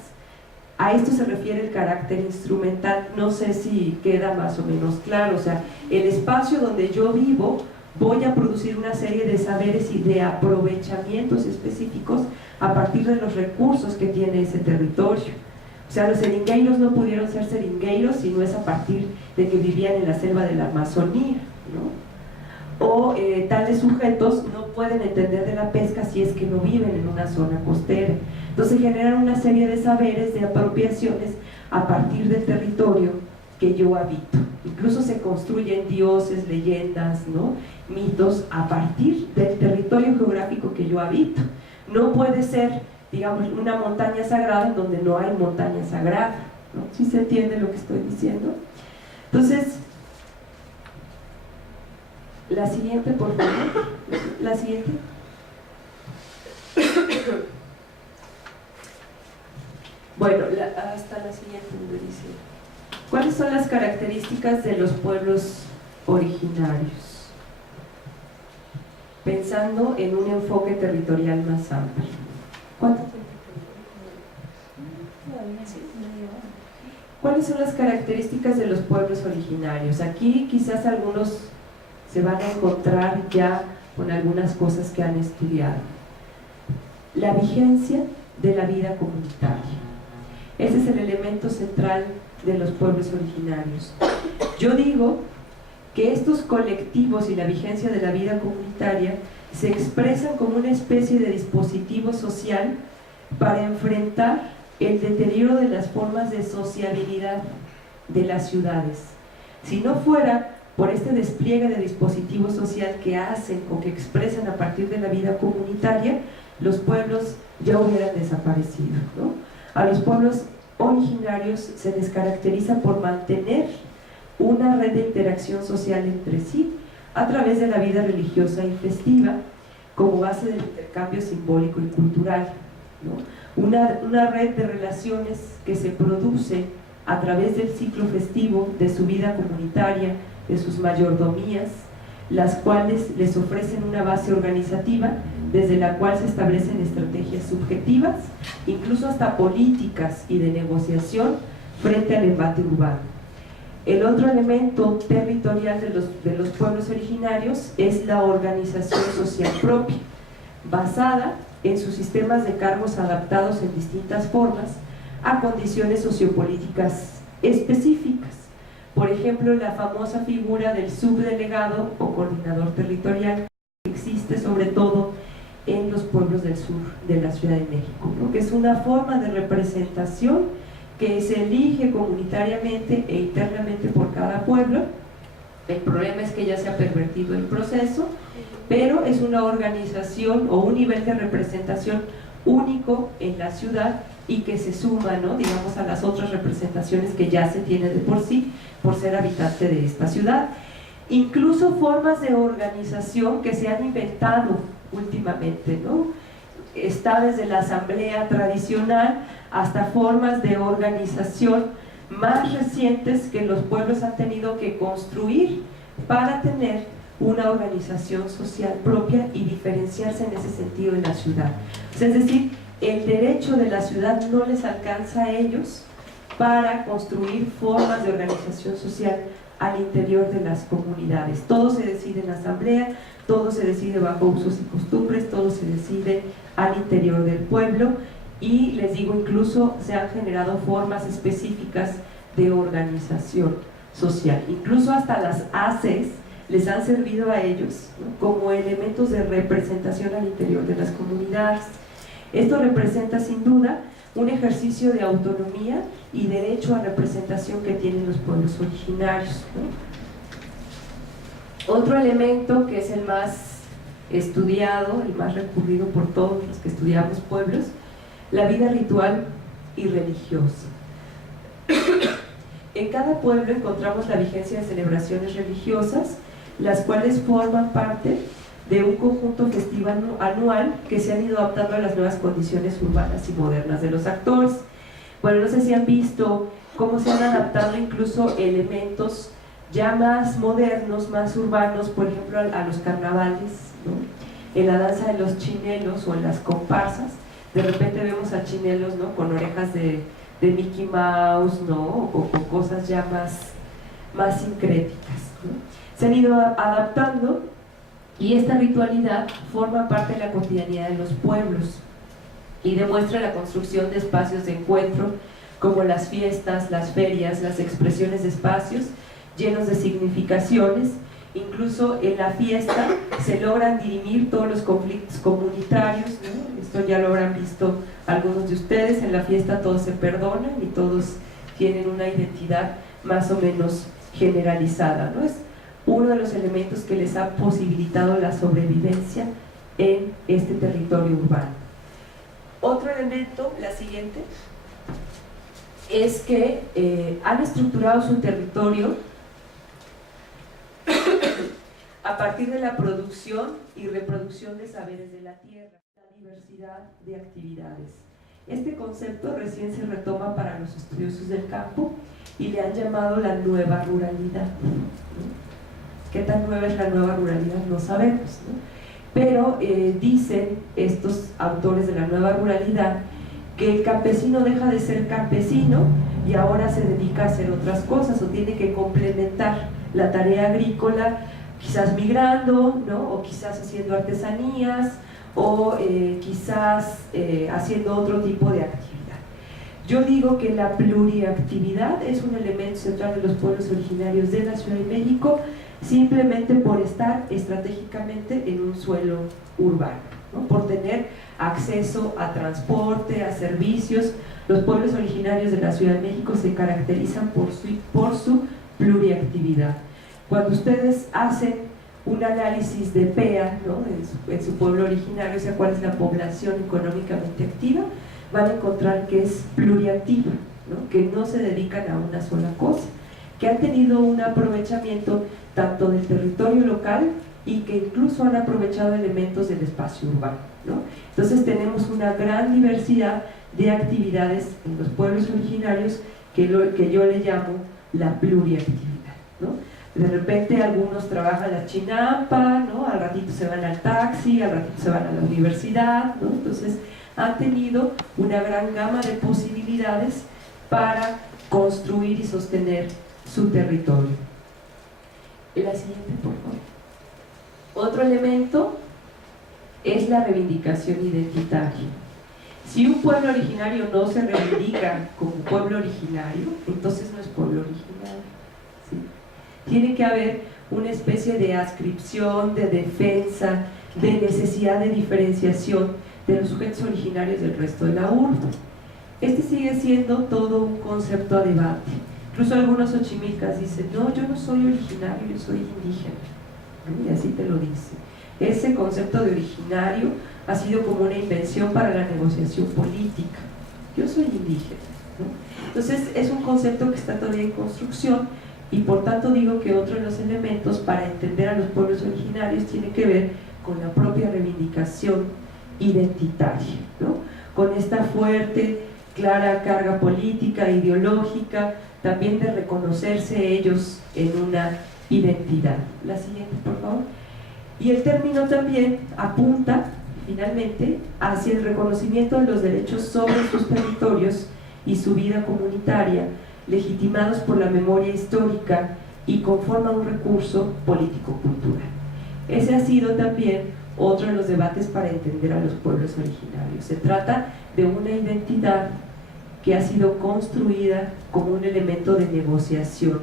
A esto se refiere el carácter instrumental. No sé si queda más o menos claro. O sea, el espacio donde yo vivo, voy a producir una serie de saberes y de aprovechamientos específicos a partir de los recursos que tiene ese territorio. O sea, los seringueiros no pudieron ser seringueiros si no es a partir de que vivían en la selva de la Amazonía, ¿no? O tales sujetos no pueden entender de la pesca si es que no viven en una zona costera. Entonces generan una serie de saberes, de apropiaciones a partir del territorio que yo habito. Incluso se construyen dioses, leyendas, ¿no?, mitos a partir del territorio geográfico que yo habito. No puede ser, digamos, una montaña sagrada en donde no hay montaña sagrada, ¿no? ¿Sí se entiende lo que estoy diciendo? Entonces, la siguiente, por favor. La siguiente. Bueno, hasta la siguiente donde dice: ¿cuáles son las características de los pueblos originarios? Pensando en un enfoque territorial más amplio. ¿Cuánto tiempo? ¿Cuáles son las características de los pueblos originarios? Aquí quizás algunos se van a encontrar ya con algunas cosas que han estudiado. La vigencia de la vida comunitaria. Ese es el elemento central de los pueblos originarios. Yo digo que estos colectivos y la vigencia de la vida comunitaria se expresan como una especie de dispositivo social para enfrentar el deterioro de las formas de sociabilidad de las ciudades. Si no fuera por este despliegue de dispositivo social que hacen o que expresan a partir de la vida comunitaria, los pueblos ya hubieran desaparecido, ¿no? A los pueblos originarios se les caracteriza por mantener una red de interacción social entre sí a través de la vida religiosa y festiva como base del intercambio simbólico y cultural, ¿no? Una red de relaciones que se produce a través del ciclo festivo, de su vida comunitaria, de sus mayordomías, las cuales les ofrecen una base organizativa desde la cual se establecen estrategias subjetivas, incluso hasta políticas y de negociación frente al embate urbano. El otro elemento territorial de los pueblos originarios es la organización social propia, basada en sus sistemas de cargos adaptados en distintas formas a condiciones sociopolíticas específicas. Por ejemplo, la famosa figura del subdelegado o coordinador territorial, que existe sobre todo en los pueblos del sur de la Ciudad de México, ¿no? Que es una forma de representación que se elige comunitariamente e internamente por cada pueblo. El problema es que ya se ha pervertido el proceso, pero es una organización o un nivel de representación único en la ciudad y que se suma, ¿no?, digamos, a las otras representaciones que ya se tiene de por sí por ser habitante de esta ciudad. Incluso formas de organización que se han inventado últimamente, ¿no? Está desde la asamblea tradicional hasta formas de organización más recientes que los pueblos han tenido que construir para tener una organización social propia y diferenciarse en ese sentido en la ciudad. Es decir, el derecho de la ciudad no les alcanza a ellos para construir formas de organización social al interior de las comunidades. Todo se decide en asamblea, todo se decide bajo usos y costumbres, todo se decide al interior del pueblo y les digo, incluso se han generado formas específicas de organización social. Incluso hasta las ACES les han servido a ellos, ¿no?, como elementos de representación al interior de las comunidades. Esto representa sin duda un ejercicio de autonomía y derecho a representación que tienen los pueblos originarios, ¿no? Otro elemento que es el más estudiado, el más recurrido por todos los que estudiamos pueblos, la vida ritual y religiosa. En cada pueblo encontramos la vigencia de celebraciones religiosas, las cuales forman parte de un conjunto festivo anual que se han ido adaptando a las nuevas condiciones urbanas y modernas de los actores. Bueno, no sé si han visto cómo se han adaptado incluso elementos ya más modernos, más urbanos, por ejemplo a los carnavales, ¿no? En la danza de los chinelos o en las comparsas, de repente vemos a chinelos, ¿no?, con orejas de Mickey Mouse, ¿no?, o con cosas ya más sincréticas, ¿no? Se han ido adaptando y esta ritualidad forma parte de la cotidianidad de los pueblos y demuestra la construcción de espacios de encuentro como las fiestas, las ferias, las expresiones de espacios llenos de significaciones. Incluso en la fiesta se logran dirimir todos los conflictos comunitarios, ¿no? Esto ya lo habrán visto algunos de ustedes. En la fiesta todos se perdonan y todos tienen una identidad más o menos generalizada, ¿no? Es uno de los elementos que les ha posibilitado la sobrevivencia en este territorio urbano. Otro elemento, la siguiente, es que han estructurado su territorio a partir de la producción y reproducción de saberes de la tierra, la diversidad de actividades. Este concepto recién se retoma para los estudiosos del campo y le han llamado la nueva ruralidad, ¿no? ¿Qué tan nueva es la nueva ruralidad? No sabemos, ¿no? Pero dicen estos autores de la nueva ruralidad que el campesino deja de ser campesino y ahora se dedica a hacer otras cosas o tiene que complementar la tarea agrícola, quizás migrando, ¿no?, o quizás haciendo artesanías o quizás haciendo otro tipo de actividad. Yo digo que la pluriactividad es un elemento central de los pueblos originarios de la Ciudad de México, simplemente por estar estratégicamente en un suelo urbano, ¿no?, por tener acceso a transporte, a servicios. Los pueblos originarios de la Ciudad de México se caracterizan por su pluriactividad. Cuando ustedes hacen un análisis de PEA, ¿no?, en su pueblo originario, o sea, cuál es la población económicamente activa, van a encontrar que es pluriactiva, ¿no?, que no se dedican a una sola cosa, que han tenido un aprovechamiento tanto del territorio local y que incluso han aprovechado elementos del espacio urbano, ¿no? Entonces tenemos una gran diversidad de actividades en los pueblos originarios que yo le llamo la pluriactividad, ¿no? De repente algunos trabajan la chinampa, ¿no?, al ratito se van al taxi, al ratito se van a la universidad, ¿no? Entonces han tenido una gran gama de posibilidades para construir y sostener su territorio. La siguiente, por favor. Otro elemento es la reivindicación identitaria. Si un pueblo originario no se reivindica como pueblo originario, entonces no es pueblo originario, ¿sí? Tiene que haber una especie de adscripción, de defensa, de necesidad de diferenciación de los sujetos originarios del resto de la urbe. Este sigue siendo todo un concepto a debate. Incluso algunos ochimilcas dicen, no, yo no soy originario, yo soy indígena, ¿no? Y así te lo dice. Ese concepto de originario ha sido como una invención para la negociación política. Yo soy indígena, ¿no? Entonces es un concepto que está todavía en construcción y por tanto digo que otro de los elementos para entender a los pueblos originarios tiene que ver con la propia reivindicación identitaria, ¿no?, con esta fuerte, clara carga política, ideológica, también de reconocerse ellos en una identidad. La siguiente, por favor. Y el término también apunta finalmente hacia el reconocimiento de los derechos sobre sus territorios y su vida comunitaria, legitimados por la memoria histórica y conforman un recurso político-cultural. Ese ha sido también otro de los debates para entender a los pueblos originarios. Se trata de una identidad que ha sido construida como un elemento de negociación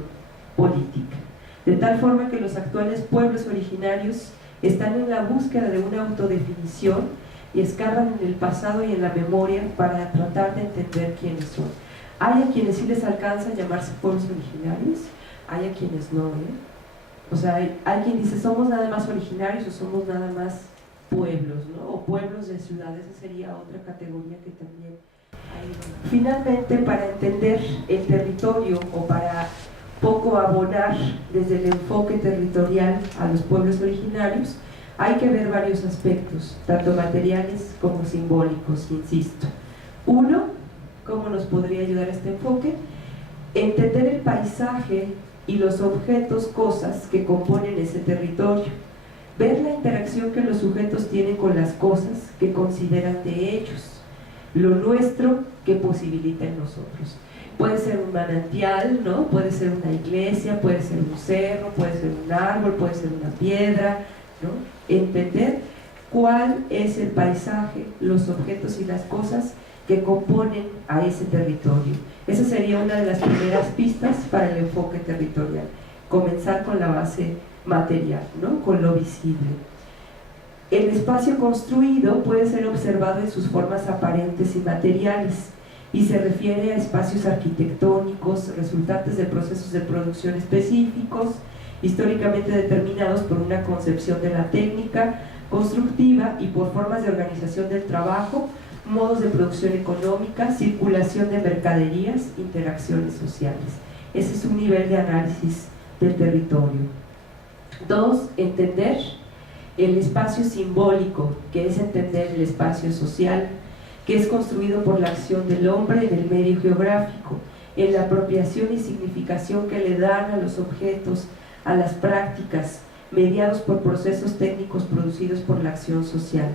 política, de tal forma que los actuales pueblos originarios están en la búsqueda de una autodefinición y escarban en el pasado y en la memoria para tratar de entender quiénes son. Hay a quienes sí les alcanza llamarse pueblos originarios, hay a quienes no, O sea, hay quien dice, somos nada más originarios o somos nada más pueblos, ¿no?, o pueblos de ciudades. Esa sería otra categoría que también hay. Finalmente, para entender el territorio o para poco abonar desde el enfoque territorial a los pueblos originarios, hay que ver varios aspectos, tanto materiales como simbólicos, insisto. Uno, ¿cómo nos podría ayudar este enfoque? Entender el paisaje y los objetos, cosas que componen ese territorio, ver la interacción que los sujetos tienen con las cosas que consideran de ellos, lo nuestro que posibilita en nosotros. Puede ser un manantial, ¿no?, puede ser una iglesia, puede ser un cerro, puede ser un árbol, puede ser una piedra, ¿no? Entender cuál es el paisaje, los objetos y las cosas que componen a ese territorio. Esa sería una de las primeras pistas para el enfoque territorial, comenzar con la base material, ¿no?, con lo visible. El espacio construido puede ser observado en sus formas aparentes y materiales y se refiere a espacios arquitectónicos resultantes de procesos de producción específicos, históricamente determinados por una concepción de la técnica constructiva y por formas de organización del trabajo, modos de producción económica, circulación de mercaderías, interacciones sociales. Ese es un nivel de análisis del territorio. Dos, entender el espacio simbólico, que es entender el espacio social, que es construido por la acción del hombre en el medio geográfico, en la apropiación y significación que le dan a los objetos, a las prácticas, mediados por procesos técnicos producidos por la acción social.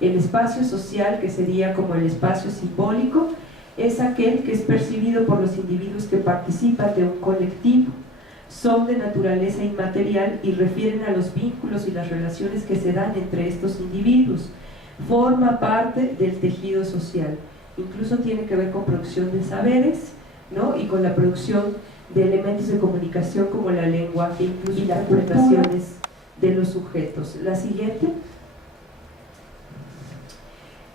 El espacio social, que sería como el espacio simbólico, es aquel que es percibido por los individuos que participan de un colectivo, son de naturaleza inmaterial y refieren a los vínculos y las relaciones que se dan entre estos individuos. Forma parte del tejido social, incluso tiene que ver con producción de saberes, ¿no?, y con la producción de elementos de comunicación como la lengua e incluso interpretaciones de los sujetos. La siguiente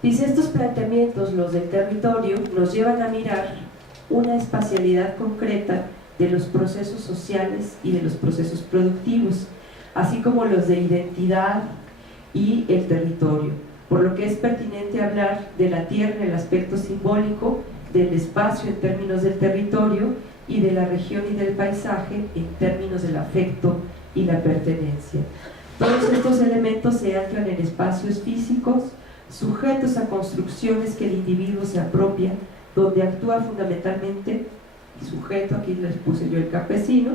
dice, estos planteamientos, los del territorio, nos llevan a mirar una espacialidad concreta de los procesos sociales y de los procesos productivos, así como los de identidad y el territorio, por lo que es pertinente hablar de la tierra en el aspecto simbólico, del espacio en términos del territorio y de la región y del paisaje en términos del afecto y la pertenencia. Todos estos elementos se anclan en espacios físicos, sujetos a construcciones que el individuo se apropia, donde actúa fundamentalmente, sujeto, aquí les puse yo el campesino,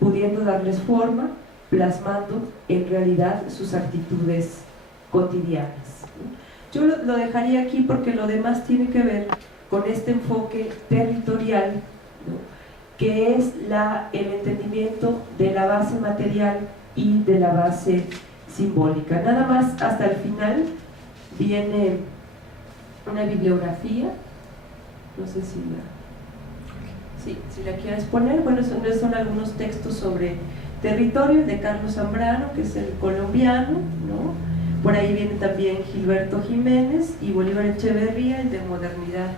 pudiendo darles forma, plasmando en realidad sus actitudes cotidianas. Yo lo dejaría aquí porque lo demás tiene que ver con este enfoque territorial, ¿no?, que es el entendimiento de la base material y de la base simbólica. Nada más hasta el final viene una bibliografía, no sé si la quieres poner. Bueno, son algunos textos sobre territorio de Carlos Zambrano, que es el colombiano, ¿no? Por ahí viene también Gilberto Jiménez y Bolívar Echeverría, el de Modernidad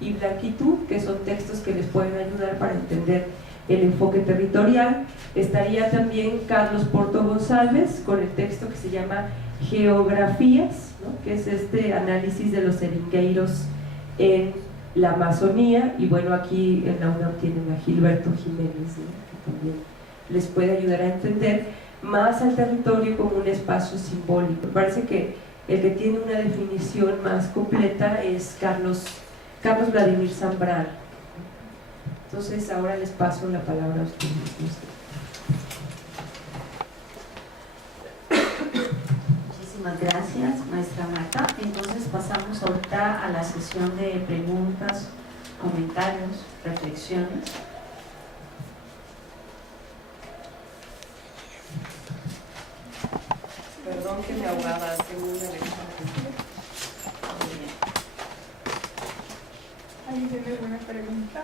y Blanquitud, que son textos que les pueden ayudar para entender el enfoque territorial. Estaría también Carlos Porto González con el texto que se llama Geografías, ¿no?, que es este análisis de los seringueiros en la Amazonía. Y bueno, aquí en la UNAM tienen a Gilberto Jiménez, ¿no?, que también les puede ayudar a entender más al territorio como un espacio simbólico. Me parece que el que tiene una definición más completa es Carlos Vladimir Zambrano. Entonces ahora les paso la palabra a ustedes. Muchísimas gracias, maestra Marta. Entonces pasamos ahorita a la sesión de preguntas, comentarios, reflexiones. Perdón que me ahogaba, tengo una lección. ¿Alguien tiene alguna pregunta?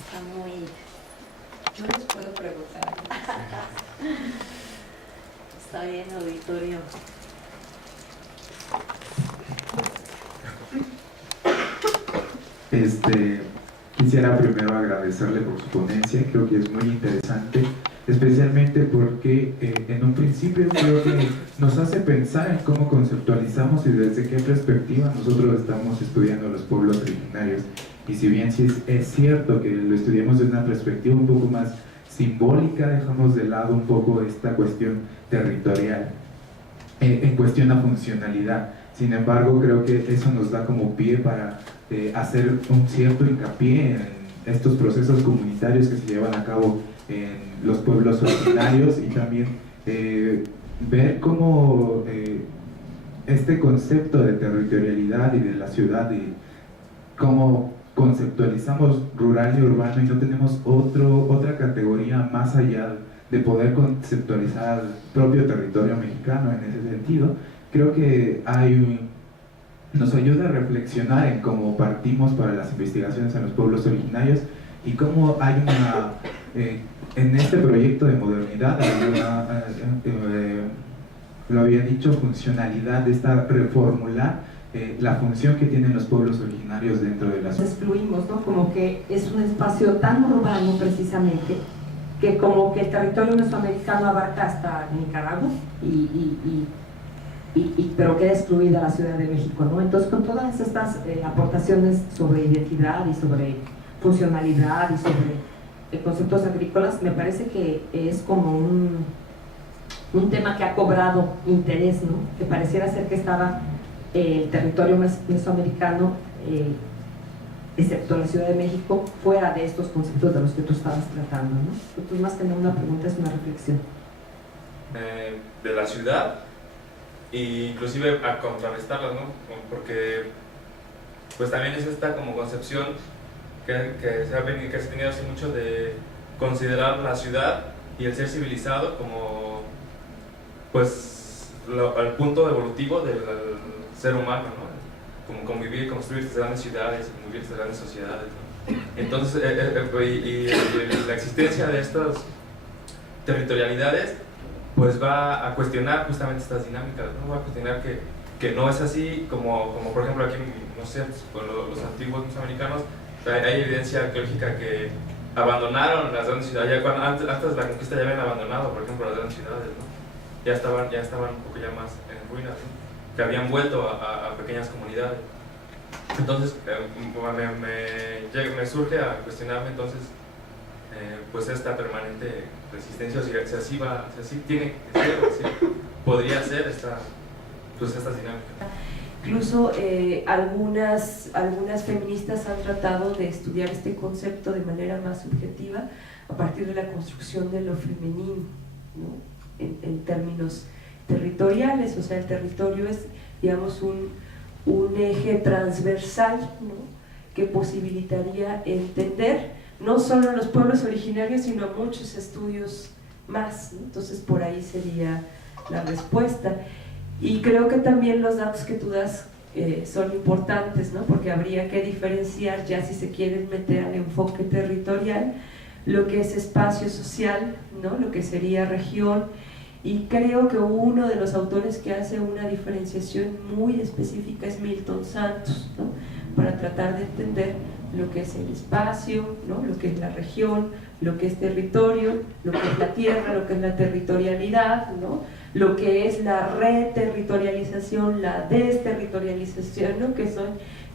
Está muy... Yo les puedo preguntar. Está bien, auditorio. Quisiera primero agradecerle por su ponencia, creo que es muy interesante, especialmente porque en un principio creo que nos hace pensar en cómo conceptualizamos y desde qué perspectiva nosotros estamos estudiando los pueblos originarios. Y si bien sí es cierto que lo estudiamos desde una perspectiva un poco más simbólica, dejamos de lado un poco esta cuestión territorial en cuestión a funcionalidad. Sin embargo, creo que eso nos da como pie para hacer un cierto hincapié en estos procesos comunitarios que se llevan a cabo en los pueblos originarios y también ver cómo este concepto de territorialidad y de la ciudad y cómo conceptualizamos rural y urbano y no tenemos otra categoría más allá de poder conceptualizar el propio territorio mexicano en ese sentido. Creo que nos ayuda a reflexionar en cómo partimos para las investigaciones en los pueblos originarios y cómo hay en este proyecto de modernidad, lo había dicho, funcionalidad de reformular la función que tienen los pueblos originarios dentro de la sociedad. Excluimos, ¿no? Como que es un espacio tan urbano precisamente que como que el territorio mesoamericano abarca hasta Nicaragua pero queda excluida la Ciudad de México, ¿no? Entonces, con todas estas aportaciones sobre identidad y sobre funcionalidad y sobre conceptos agrícolas, me parece que es como un tema que ha cobrado interés, ¿no? Que pareciera ser que estaba el territorio mesoamericano, excepto la Ciudad de México, fuera de estos conceptos de los que tú estabas tratando, ¿no? Entonces, más que una pregunta, es una reflexión. De la ciudad, e inclusive a contrarrestarlas, ¿no? Porque pues también es esta como concepción que se ha tenido hace mucho de considerar la ciudad y el ser civilizado como pues el punto evolutivo del ser humano, ¿no? Como convivir, construir estas grandes ciudades, convivir estas grandes sociedades, ¿no? Entonces, la existencia de estas territorialidades pues va a cuestionar justamente estas dinámicas, ¿no? Va a cuestionar que que no es así, como por ejemplo aquí, no sé, con los antiguos mesoamericanos, hay evidencia arqueológica que abandonaron las grandes ciudades, ya cuando, antes de la conquista ya habían abandonado, por ejemplo, las grandes ciudades, ¿no? Ya estaban un poco ya más en ruinas, ¿no? Que habían vuelto a pequeñas comunidades. Entonces me surge a cuestionarme entonces pues esta permanente resistencia, o si así tiene que ser, o si podría ser estas dinámicas. Incluso algunas feministas han tratado de estudiar este concepto de manera más subjetiva a partir de la construcción de lo femenino, ¿no? En términos territoriales, o sea, el territorio es, digamos, un eje transversal, ¿no? Que posibilitaría entender no solo a los pueblos originarios, sino a muchos estudios más, ¿no? Entonces, por ahí sería la respuesta. Y creo que también los datos que tú das son importantes, ¿no? Porque habría que diferenciar, ya si se quieren meter al enfoque territorial, lo que es espacio social, ¿no? Lo que sería región, y creo que uno de los autores que hace una diferenciación muy específica es Milton Santos, ¿no? Para tratar de entender lo que es el espacio, ¿no? Lo que es la región, lo que es territorio, lo que es la tierra, lo que es la territorialidad, ¿no? Lo que es la reterritorialización, la desterritorialización, ¿no? Que son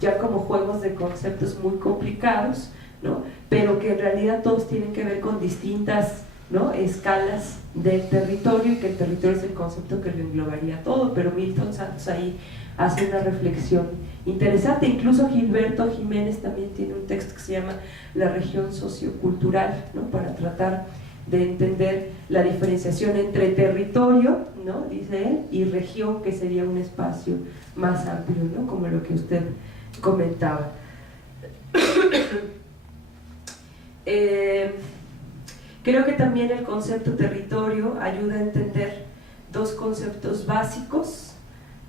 ya como juegos de conceptos muy complicados, ¿no? Pero que en realidad todos tienen que ver con distintas, ¿no? Escalas del territorio, y que el territorio es el concepto que lo englobaría todo, pero Milton Santos ahí hace una reflexión interesante. Incluso Gilberto Jiménez también tiene un texto que se llama La región sociocultural, ¿no? Para tratar de entender la diferenciación entre territorio, ¿no? Dice él, y región, que sería un espacio más amplio, ¿no? Como lo que usted comentaba. Creo que también el concepto territorio ayuda a entender dos conceptos básicos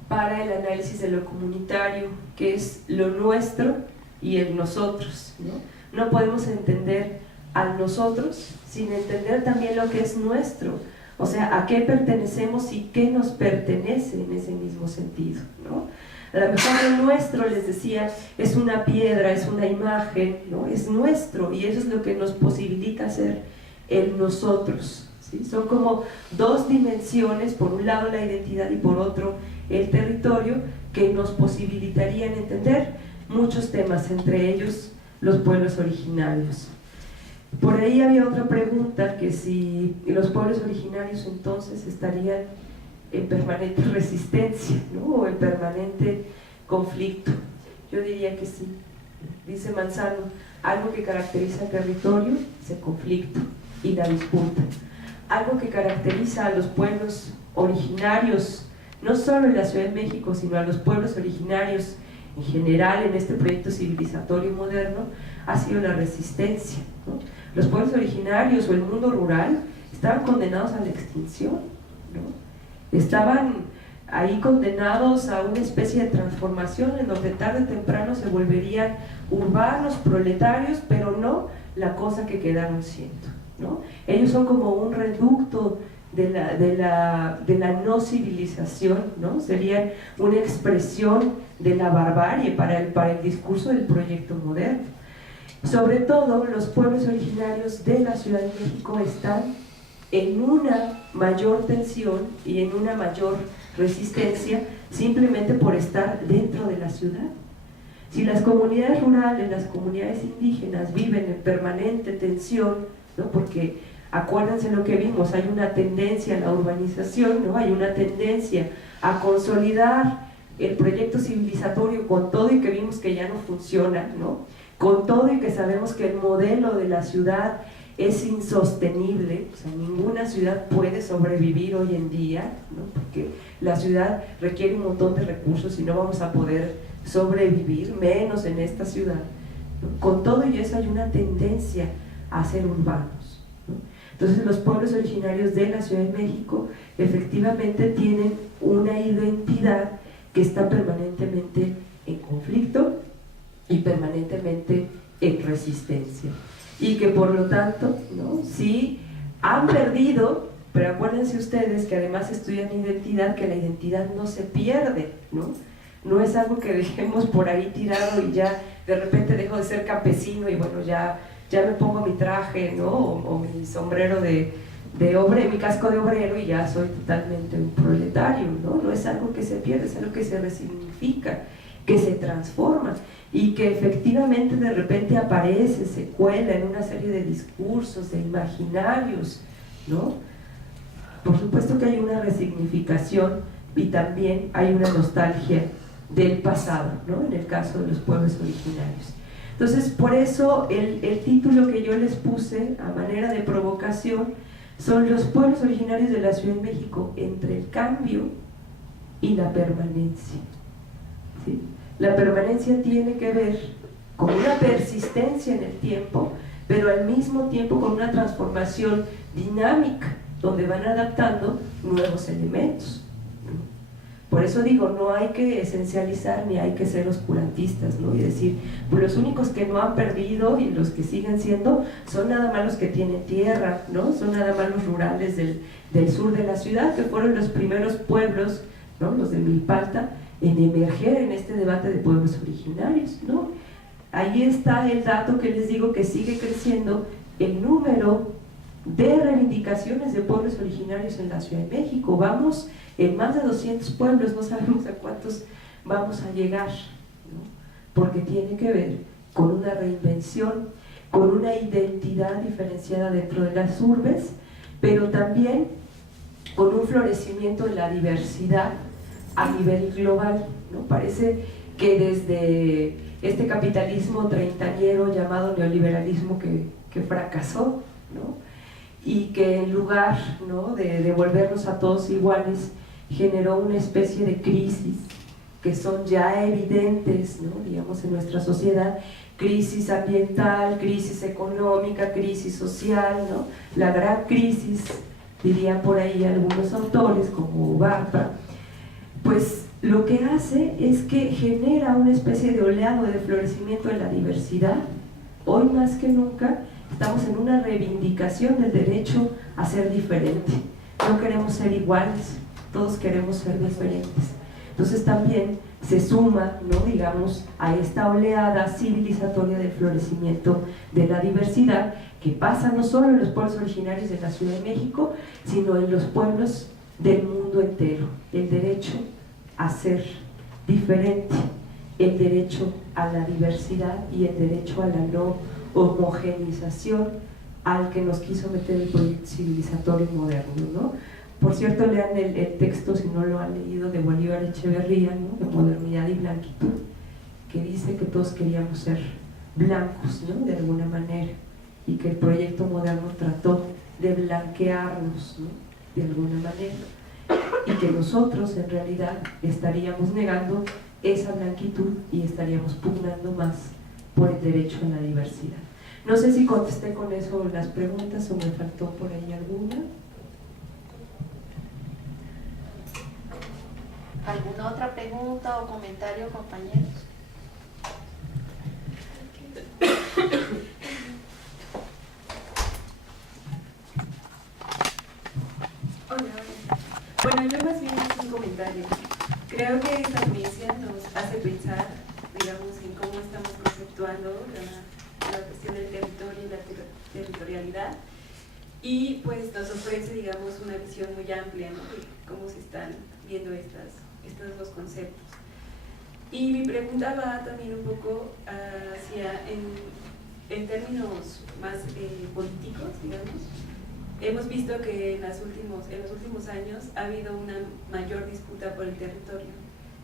para el análisis de lo comunitario, que es lo nuestro y el nosotros, ¿no? No podemos entender al nosotros sin entender también lo que es nuestro, o sea, a qué pertenecemos y qué nos pertenece en ese mismo sentido, ¿no? A lo mejor el nuestro, les decía, es una piedra, es una imagen, ¿no? Es nuestro, y eso es lo que nos posibilita ser el nosotros, ¿sí? Son como dos dimensiones, por un lado la identidad y por otro el territorio, que nos posibilitarían entender muchos temas, entre ellos los pueblos originarios. Por ahí había otra pregunta, que si los pueblos originarios entonces estarían en permanente resistencia, ¿no? O en permanente conflicto. Yo diría que sí. Dice Manzano, algo que caracteriza al territorio es el conflicto y la disputa. Algo que caracteriza a los pueblos originarios, no solo en la Ciudad de México, sino a los pueblos originarios en general en este proyecto civilizatorio moderno, ha sido la resistencia, ¿no? Los pueblos originarios o el mundo rural estaban condenados a la extinción, ¿no? Estaban ahí condenados a una especie de transformación en donde tarde o temprano se volverían urbanos, proletarios, pero no la cosa que quedaron siendo, ¿no? Ellos son como un reducto de la no civilización, ¿no? Serían una expresión de la barbarie para el discurso del proyecto moderno. Sobre todo, los pueblos originarios de la Ciudad de México están en una mayor tensión y en una mayor resistencia simplemente por estar dentro de la ciudad. Si las comunidades rurales, las comunidades indígenas viven en permanente tensión, ¿no? Porque acuérdense lo que vimos, hay una tendencia a la urbanización, ¿no? Hay una tendencia a consolidar el proyecto civilizatorio con todo y que vimos que ya no funciona, ¿no? Con todo y que sabemos que el modelo de la ciudad es insostenible, o sea, ninguna ciudad puede sobrevivir hoy en día, ¿no? Porque la ciudad requiere un montón de recursos y no vamos a poder sobrevivir, menos en esta ciudad, ¿no? Con todo y eso hay una tendencia a ser urbanos, ¿no? Entonces los pueblos originarios de la Ciudad de México efectivamente tienen una identidad que está permanentemente en conflicto y permanentemente en resistencia, y que por lo tanto, ¿no? Sí han perdido Pero acuérdense ustedes que además estudian identidad, que la identidad no se pierde, ¿no? No es algo que dejemos por ahí tirado y ya de repente dejo de ser campesino y bueno, ya me pongo mi traje, ¿no? O mi sombrero de obrero, mi casco de obrero y ya soy totalmente un proletario, ¿no? No es algo que se pierde, es algo que se resignifica, que se transforma y que efectivamente de repente aparece, se cuela en una serie de discursos, de imaginarios, ¿no? Por supuesto que hay una resignificación y también hay una nostalgia del pasado, ¿no? En el caso de los pueblos originarios. Entonces, por eso el título que yo les puse a manera de provocación son los pueblos originarios de la Ciudad de México entre el cambio y la permanencia, ¿sí? La permanencia tiene que ver con una persistencia en el tiempo, pero al mismo tiempo con una transformación dinámica, donde van adaptando nuevos elementos. Por eso digo, no hay que esencializar ni hay que ser oscurantistas, ¿no? Y decir, pues los únicos que no han perdido y los que siguen siendo son nada más los que tienen tierra, ¿no? Son nada más los rurales del sur de la ciudad, que fueron los primeros pueblos, ¿no? Los de Milpalta, en emerger en este debate de pueblos originarios, ¿no? Ahí está el dato que les digo que sigue creciendo el número de reivindicaciones de pueblos originarios en la Ciudad de México. Vamos en más de 200 pueblos, no sabemos a cuántos vamos a llegar, ¿no? Porque tiene que ver con una reinvención, con una identidad diferenciada dentro de las urbes, pero también con un florecimiento de la diversidad a nivel global, ¿no? Parece que desde este capitalismo treintañero llamado neoliberalismo que fracasó, ¿no? Y que en lugar, ¿no?, de volvernos a todos iguales, generó una especie de crisis que son ya evidentes, ¿no?, digamos, en nuestra sociedad: crisis ambiental, crisis económica, crisis social, ¿no? La gran crisis, dirían por ahí algunos autores como Bartra, pues lo que hace es que genera una especie de oleado de florecimiento de la diversidad. Hoy más que nunca estamos en una reivindicación del derecho a ser diferente. No queremos ser iguales, todos queremos ser diferentes. Entonces también se suma, ¿no?, digamos, a esta oleada civilizatoria del florecimiento de la diversidad, que pasa no solo en los pueblos originarios de la Ciudad de México, sino en los pueblos del mundo entero. El derecho a ser diferente, el derecho a la diversidad y el derecho a la no homogeneización al que nos quiso meter el proyecto civilizatorio moderno, ¿no? Por cierto, lean el texto, si no lo han leído, de Bolívar Echeverría, ¿no?, de Modernidad y Blanquitud, que dice que todos queríamos ser blancos, ¿no?, de alguna manera, y que el proyecto moderno trató de blanquearnos, ¿no?, de alguna manera, y que nosotros en realidad estaríamos negando esa blanquitud y estaríamos pugnando más por el derecho a la diversidad. No sé si contesté con eso las preguntas o me faltó por ahí alguna. ¿Alguna otra pregunta o comentario, compañeros? Hola. Bueno, yo más bien es un comentario. Creo que esta experiencia nos hace pensar, digamos, en cómo estamos conceptuando la cuestión del territorio y la territorialidad, y pues nos ofrece, digamos, una visión muy amplia, ¿no?, de cómo se están viendo estos dos conceptos. Y mi pregunta va también un poco hacia, en términos más políticos, digamos. Hemos visto que en los últimos años ha habido una mayor disputa por el territorio.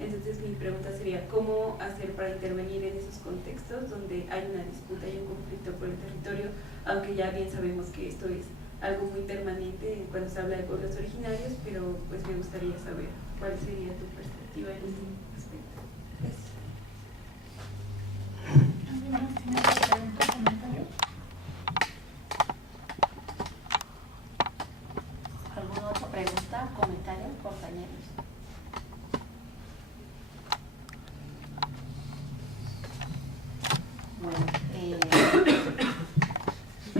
Entonces mi pregunta sería, ¿cómo hacer para intervenir en esos contextos donde hay una disputa y un conflicto por el territorio, aunque ya bien sabemos que esto es algo muy permanente cuando se habla de pueblos originarios, pero pues me gustaría saber cuál sería tu perspectiva en ese aspecto? Gracias. ¿Alguien más tiene otra pregunta o comentario? ¿Alguna otra pregunta, comentario, compañeros? Bueno,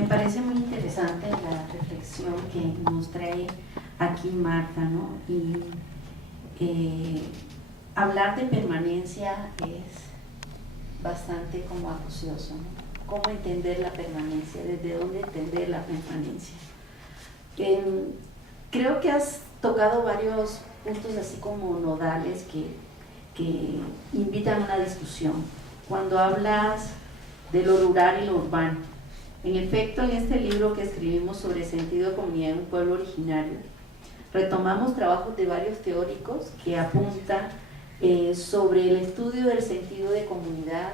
parece muy interesante la reflexión que nos trae aquí Marta, ¿no? Y hablar de permanencia es bastante como acucioso, ¿no? ¿Cómo entender la permanencia? ¿Desde dónde entender la permanencia? Creo que has tocado varios puntos así como nodales que invitan a una discusión. Cuando hablas de lo rural y lo urbano, en efecto, en este libro que escribimos sobre sentido de comunidad en un pueblo originario, retomamos trabajos de varios teóricos que apuntan sobre el estudio del sentido de comunidad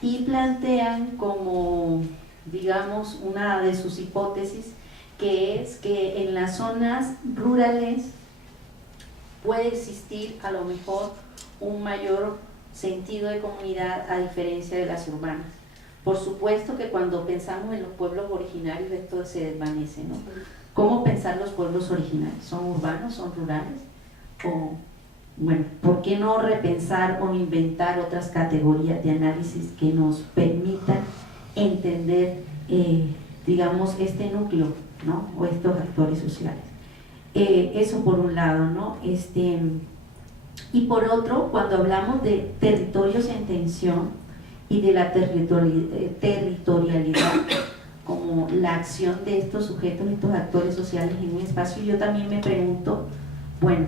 y plantean como, digamos, una de sus hipótesis, que es que en las zonas rurales puede existir a lo mejor un mayor sentido de comunidad a diferencia de las urbanas. Por supuesto que cuando pensamos en los pueblos originarios esto se desvanece, ¿no? ¿Cómo pensar los pueblos originarios? ¿Son urbanos? ¿Son rurales? O, bueno, ¿por qué no repensar o inventar otras categorías de análisis que nos permitan entender, digamos, este núcleo, ¿no? O estos actores sociales? Eso por un lado, ¿no? Y por otro, cuando hablamos de territorios en tensión y de la territorialidad como la acción de estos sujetos, estos actores sociales en un espacio, yo también me pregunto, bueno,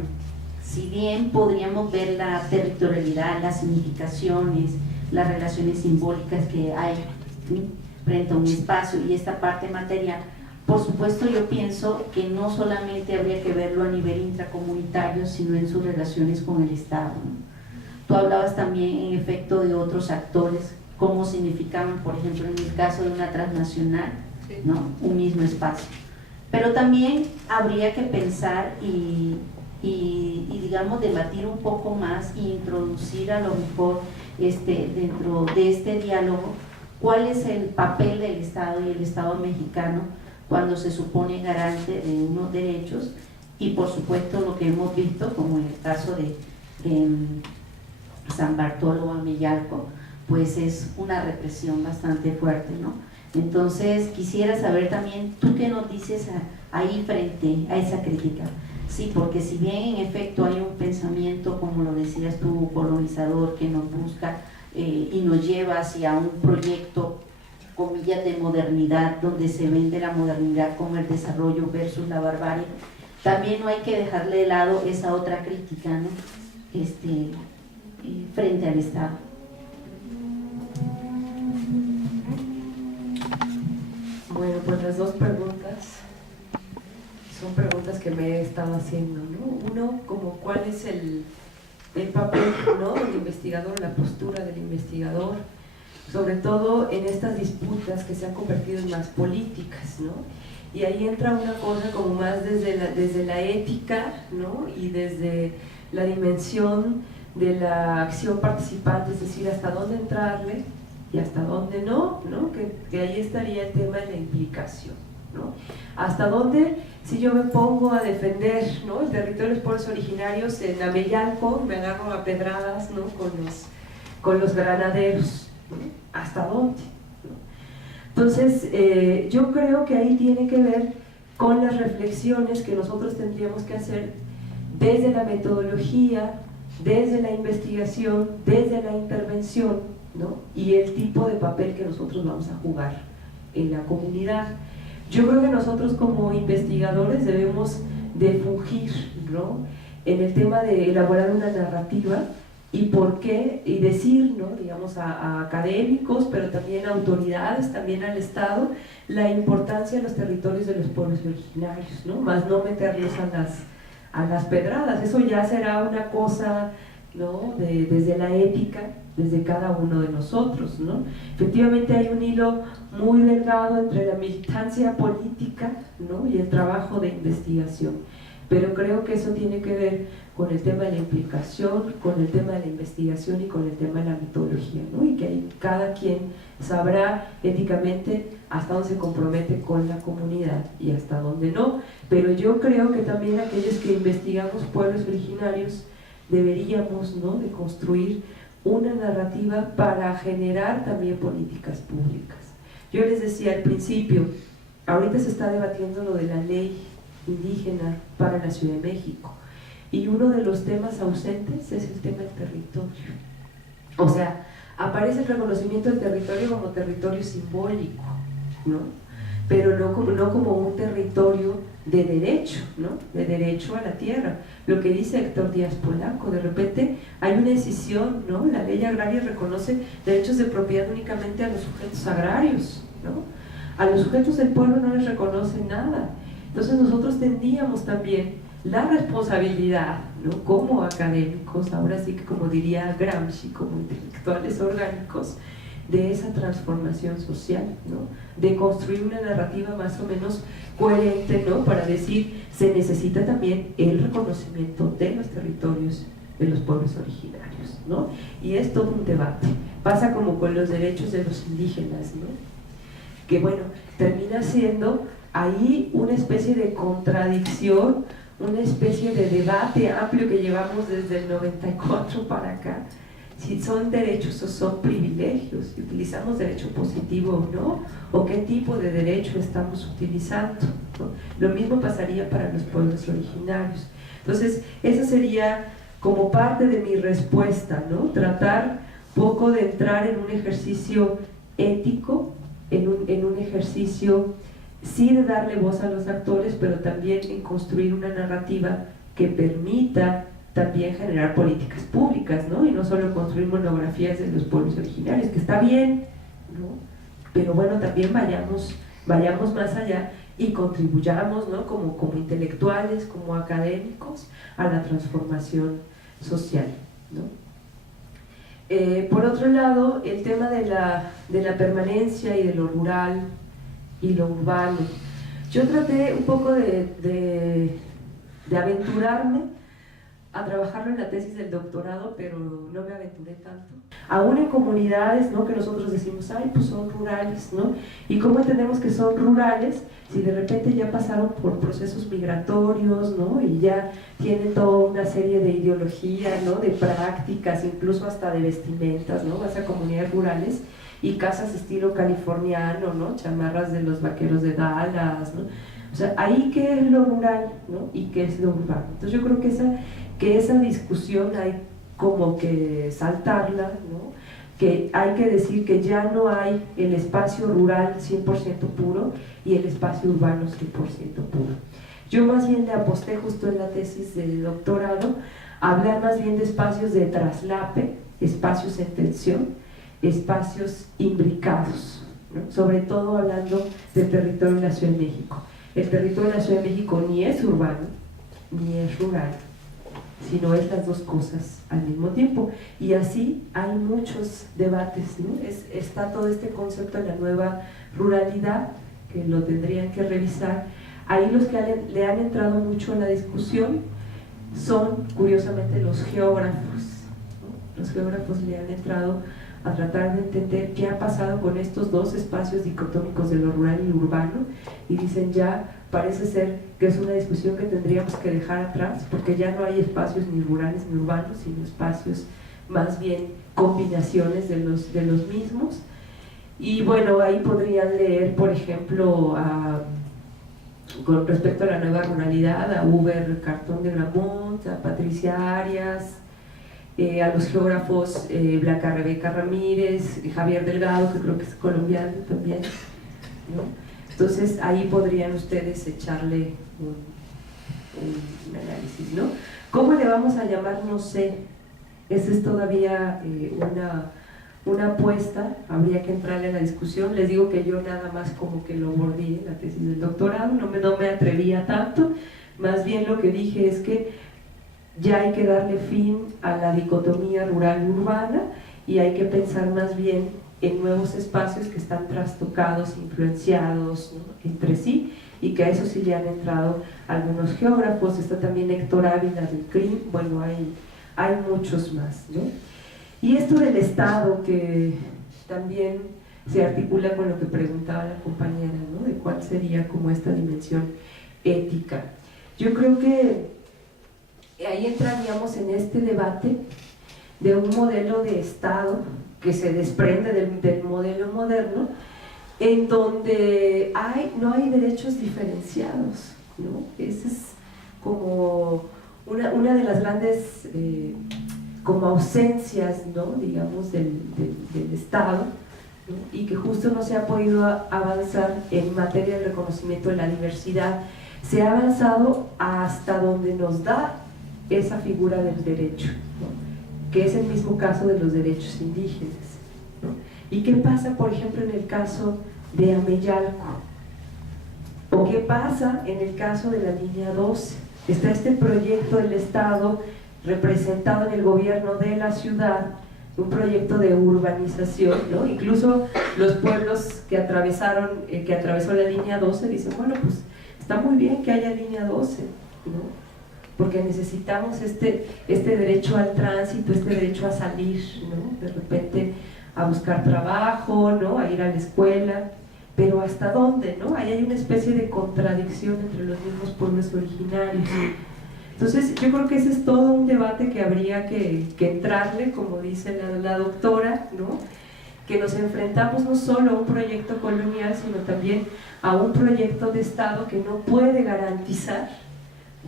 si bien podríamos ver la territorialidad, las significaciones, las relaciones simbólicas que hay, ¿sí?, frente a un espacio y esta parte material, por supuesto yo pienso que no solamente habría que verlo a nivel intracomunitario, sino en sus relaciones con el Estado, ¿no? Tú hablabas también en efecto de otros actores, cómo significaban, por ejemplo, en el caso de una transnacional, ¿no?, un mismo espacio. Pero también habría que pensar y digamos debatir un poco más e introducir a lo mejor dentro de este diálogo cuál es el papel del Estado y el Estado mexicano cuando se supone garante de unos derechos y por supuesto lo que hemos visto como en el caso de San Bartolo o Ameyalco, pues es una represión bastante fuerte, ¿no? Entonces quisiera saber también, ¿tú qué nos dices ahí frente a esa crítica? Sí, porque si bien en efecto hay un pensamiento, como lo decías tú, colonizador, que nos busca y nos lleva hacia un proyecto, comillas, de modernidad, donde se vende la modernidad como el desarrollo versus la barbarie, también no hay que dejarle de lado esa otra crítica, ¿no? Frente al Estado. Bueno, pues las dos preguntas son preguntas que me he estado haciendo, ¿no? Uno, como cuál es el papel, ¿no?, del investigador, la postura del investigador, sobre todo en estas disputas que se han convertido en más políticas, ¿no? Y ahí entra una cosa como más desde la ética, ¿no?, y desde la dimensión de la acción participante, es decir, hasta dónde entrarle y hasta dónde no, ¿no? Que ahí estaría el tema de la implicación, ¿no? Hasta dónde, si yo me pongo a defender, ¿no?, el territorio de los pueblos originarios en Ameyalco, me agarro a pedradas, ¿no?, con los granaderos, ¿no? ¿Hasta dónde? ¿No? Entonces, yo creo que ahí tiene que ver con las reflexiones que nosotros tendríamos que hacer desde la metodología, desde la investigación, desde la intervención, ¿no?, y el tipo de papel que nosotros vamos a jugar en la comunidad. Yo creo que nosotros como investigadores debemos de fungir, ¿no?, en el tema de elaborar una narrativa y por qué, y decir, ¿no?, digamos a académicos, pero también a autoridades, también al Estado, la importancia de los territorios de los pueblos originarios, ¿no?, más no meterlos a las pedradas. Eso ya será una cosa, ¿no?, desde la ética, desde cada uno de nosotros, ¿no? Efectivamente hay un hilo muy delgado entre la militancia política, ¿no?, y el trabajo de investigación, pero creo que eso tiene que ver con el tema de la implicación, con el tema de la investigación y con el tema de la metodología, ¿no?, y que ahí cada quien sabrá éticamente hasta dónde se compromete con la comunidad y hasta dónde no. Pero yo creo que también aquellos que investigamos pueblos originarios deberíamos, ¿no?, de construir una narrativa para generar también políticas públicas. Yo les decía al principio, ahorita se está debatiendo lo de la ley indígena para la Ciudad de México, y uno de los temas ausentes es el tema del territorio. O sea, aparece el reconocimiento del territorio como territorio simbólico, ¿no? Pero no como un territorio de derecho, ¿no? De derecho a la tierra. Lo que dice Héctor Díaz Polanco, de repente hay una decisión, ¿no? La ley agraria reconoce derechos de propiedad únicamente a los sujetos agrarios, ¿no? A los sujetos del pueblo no les reconoce nada. Entonces nosotros tendríamos también la responsabilidad, ¿no? Como académicos, ahora sí que como diría Gramsci, como intelectuales orgánicos, de esa transformación social, ¿no? De construir una narrativa más o menos coherente, ¿no? Para decir, se necesita también el reconocimiento de los territorios de los pueblos originarios, ¿no? Y es todo un debate. Pasa como con los derechos de los indígenas, ¿no? Que bueno, termina siendo ahí una especie de contradicción, una especie de debate amplio que llevamos desde el 94 para acá, si son derechos o son privilegios, si utilizamos derecho positivo o no, o qué tipo de derecho estamos utilizando, ¿no? Lo mismo pasaría para los pueblos originarios. Entonces, esa sería como parte de mi respuesta, ¿no? Tratar poco de entrar en un ejercicio ético, en un ejercicio sí de darle voz a los actores, pero también en construir una narrativa que permita también generar políticas públicas, ¿no? Y no solo construir monografías de los pueblos originarios, que está bien, ¿no? Pero bueno, también vayamos más allá y contribuyamos, ¿no? Como intelectuales, como académicos, a la transformación social, ¿no? Por otro lado, el tema de la permanencia y de lo rural y lo urbano. Yo traté un poco de aventurarme a trabajarlo en la tesis del doctorado, pero no me aventuré tanto. Aún en comunidades, ¿no? Que nosotros decimos, ay, pues son rurales, ¿no? ¿Y cómo entendemos que son rurales si de repente ya pasaron por procesos migratorios, ¿no? Y ya tienen toda una serie de ideologías, ¿no? De prácticas, incluso hasta de vestimentas, ¿no? Vas a comunidades rurales y casas estilo californiano, ¿no? Chamarras de los vaqueros de Dallas, ¿no? O sea, ahí qué es lo rural, ¿no? Y qué es lo urbano. Entonces yo creo que esa discusión hay como que saltarla, ¿no? Que hay que decir que ya no hay el espacio rural 100% puro y el espacio urbano 100% puro. Yo más bien le aposté justo en la tesis de doctorado a hablar más bien de espacios de traslape, espacios en tensión, espacios imbricados, ¿no? Sobre todo hablando del territorio de la Ciudad de México. El territorio de la Ciudad de México ni es urbano, ni es rural, sino es las dos cosas al mismo tiempo. Y así hay muchos debates, ¿no? Está todo este concepto de la nueva ruralidad, que lo tendrían que revisar. Ahí los que le han entrado mucho a la discusión son, curiosamente, los geógrafos, ¿no? Los geógrafos le han entrado a tratar de entender qué ha pasado con estos dos espacios dicotómicos de lo rural y lo urbano, y dicen ya parece ser que es una discusión que tendríamos que dejar atrás, porque ya no hay espacios ni rurales ni urbanos, sino espacios más bien combinaciones de los mismos. Y bueno, ahí podrían leer, por ejemplo, con respecto a la nueva ruralidad, a Uber Cartón de Gramont, a Patricia Arias, a los geógrafos Blanca Rebeca Ramírez, Javier Delgado, que creo que es colombiano también, ¿no? Entonces ahí podrían ustedes echarle un análisis, ¿no? ¿Cómo le vamos a llamar? No sé. Esa es todavía una apuesta, habría que entrarle a la discusión. Les digo que yo nada más como que lo mordí en la tesis del doctorado, no me atrevía tanto. Más bien lo que dije es que ya hay que darle fin a la dicotomía rural-urbana y hay que pensar más bien en nuevos espacios que están trastocados, influenciados, ¿no? Entre sí, y que a eso sí le han entrado algunos geógrafos. Está también Héctor Ávila del CRIM, bueno, hay muchos más, ¿no? Y esto del Estado, que también se articula con lo que preguntaba la compañera, ¿no? De cuál sería como esta dimensión ética. Yo creo que ahí entraríamos en este debate de un modelo de Estado que se desprende del modelo moderno en donde no hay derechos diferenciados, ¿no? Esa es como una de las grandes como ausencias, ¿no? digamos, del Estado, ¿no? Y que justo no se ha podido avanzar en materia de reconocimiento de la diversidad. Se ha avanzado hasta donde nos da esa figura del derecho, ¿no? Que es el mismo caso de los derechos indígenas, ¿no? ¿Y qué pasa, por ejemplo, en el caso de Ameyalco? ¿O qué pasa en el caso de la línea 12? Está este proyecto del Estado representado en el gobierno de la ciudad, un proyecto de urbanización, ¿no? Incluso los pueblos que atravesó la línea 12 dicen, bueno, pues está muy bien que haya línea 12, ¿no? Porque necesitamos este derecho al tránsito, este derecho a salir, ¿no? De repente a buscar trabajo, ¿no? A ir a la escuela, pero ¿hasta dónde, no? Ahí hay una especie de contradicción entre los mismos pueblos originarios. Entonces yo creo que ese es todo un debate que habría que entrarle, como dice la doctora, ¿no? Que nos enfrentamos no solo a un proyecto colonial, sino también a un proyecto de Estado que no puede garantizar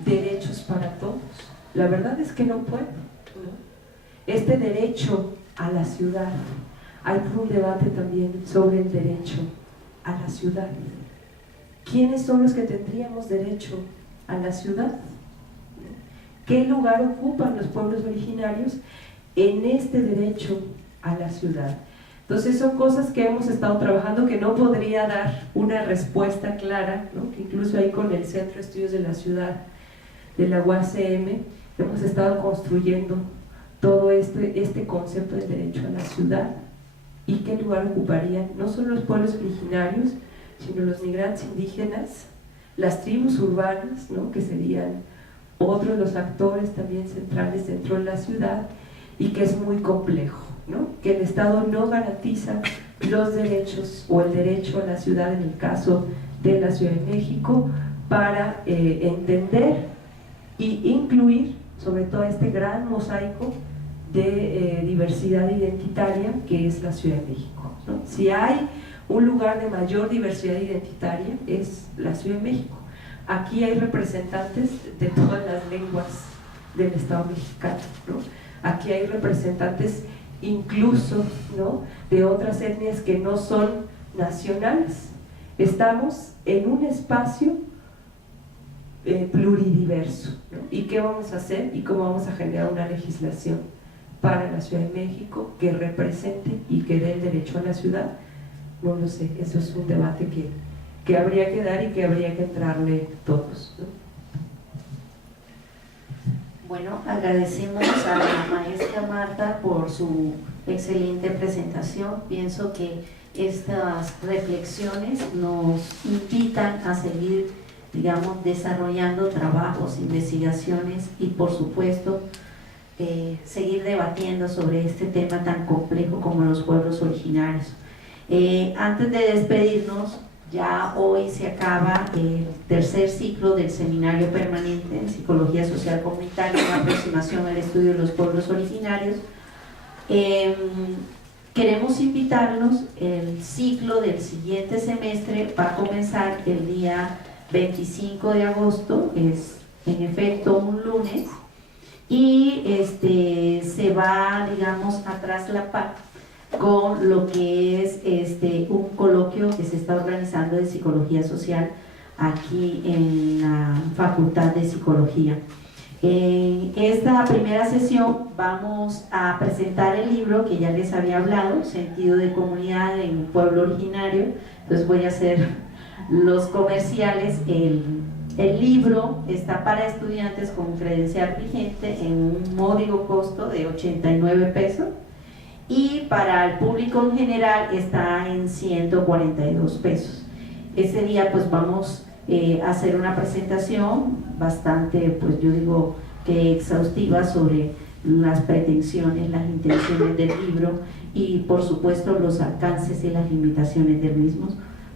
derechos para todos. La verdad es que no puede, ¿no? Este derecho a la ciudad, hay un debate también sobre el derecho a la ciudad. ¿Quiénes son los que tendríamos derecho a la ciudad? ¿Qué lugar ocupan los pueblos originarios en este derecho a la ciudad? Entonces son cosas que hemos estado trabajando, que no podría dar una respuesta clara, ¿no? Que incluso ahí con el Centro de Estudios de la Ciudad de la UACM hemos estado construyendo todo este concepto del derecho a la ciudad y qué lugar ocuparían no solo los pueblos originarios, sino los migrantes indígenas, las tribus urbanas, ¿no? Que serían otros de los actores también centrales dentro de la ciudad, y que es muy complejo, ¿no? Que el Estado no garantiza los derechos o el derecho a la ciudad en el caso de la Ciudad de México para entender y incluir sobre todo este gran mosaico de diversidad identitaria que es la Ciudad de México, ¿no? Si hay un lugar de mayor diversidad identitaria es la Ciudad de México. Aquí hay representantes de todas las lenguas del Estado mexicano, ¿no? Aquí hay representantes incluso, ¿no? De otras etnias que no son nacionales. Estamos en un espacio pluridiverso, ¿no? ¿Y qué vamos a hacer y cómo vamos a generar una legislación para la Ciudad de México que represente y que dé el derecho a la ciudad? No lo sé, eso es un debate que habría que dar y que habría que entrarle todos, ¿no? Bueno, agradecemos a la maestra Marta por su excelente presentación. Pienso que estas reflexiones nos invitan a seguir, digamos, desarrollando trabajos, investigaciones y, por supuesto, seguir debatiendo sobre este tema tan complejo como los pueblos originarios. Antes de despedirnos, ya hoy se acaba el tercer ciclo del Seminario Permanente en Psicología Social Comunitaria, una aproximación al estudio de los pueblos originarios. Queremos invitarlos, el ciclo del siguiente semestre va a comenzar el día 25 de agosto, es en efecto un lunes, y se va, digamos, a traslapar con lo que es un coloquio que se está organizando de psicología social aquí en la Facultad de Psicología. En esta primera sesión vamos a presentar el libro que ya les había hablado, Sentido de Comunidad en un Pueblo Originario. Entonces voy a hacer los comerciales. El libro está para estudiantes con credencial vigente en un módico costo de 89 pesos. Y para el público en general está en 142 pesos. Ese día pues vamos a hacer una presentación bastante, pues yo digo que exhaustiva sobre las pretensiones, las intenciones del libro y por supuesto los alcances y las limitaciones del mismo.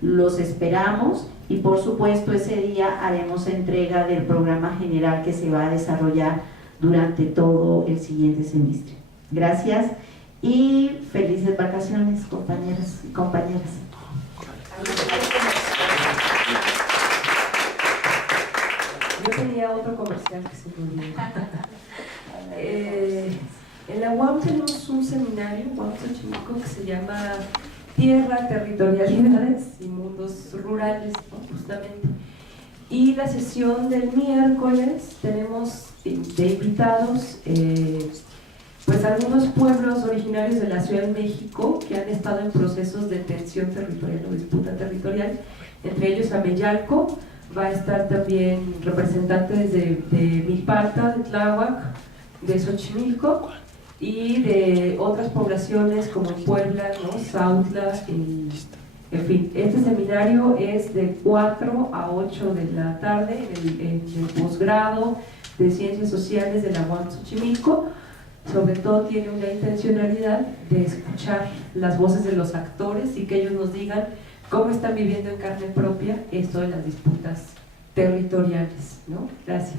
Los esperamos y por supuesto ese día haremos entrega del programa general que se va a desarrollar durante todo el siguiente semestre. Gracias. Y felices vacaciones, compañeros y compañeras. otro comercial que se me olvidó. En la UAM tenemos un seminario, UAM Xochimilco, que se llama Tierra, Territorialidades y Mundos Rurales, ¿no? Justamente. Y la sesión del miércoles tenemos de invitados pues algunos pueblos originarios de la Ciudad de México que han estado en procesos de tensión territorial o disputa territorial, entre ellos Ameyalco. Va a estar también representantes de Milpalta, de Tláhuac, de Xochimilco y de otras poblaciones como Puebla, ¿no? Sautla, en fin. Este seminario es de 4 a 8 de la tarde en el posgrado de Ciencias Sociales de la UAM Xochimilco. Sobre todo tiene una intencionalidad de escuchar las voces de los actores y que ellos nos digan cómo están viviendo en carne propia esto de las disputas territoriales, ¿no? Gracias.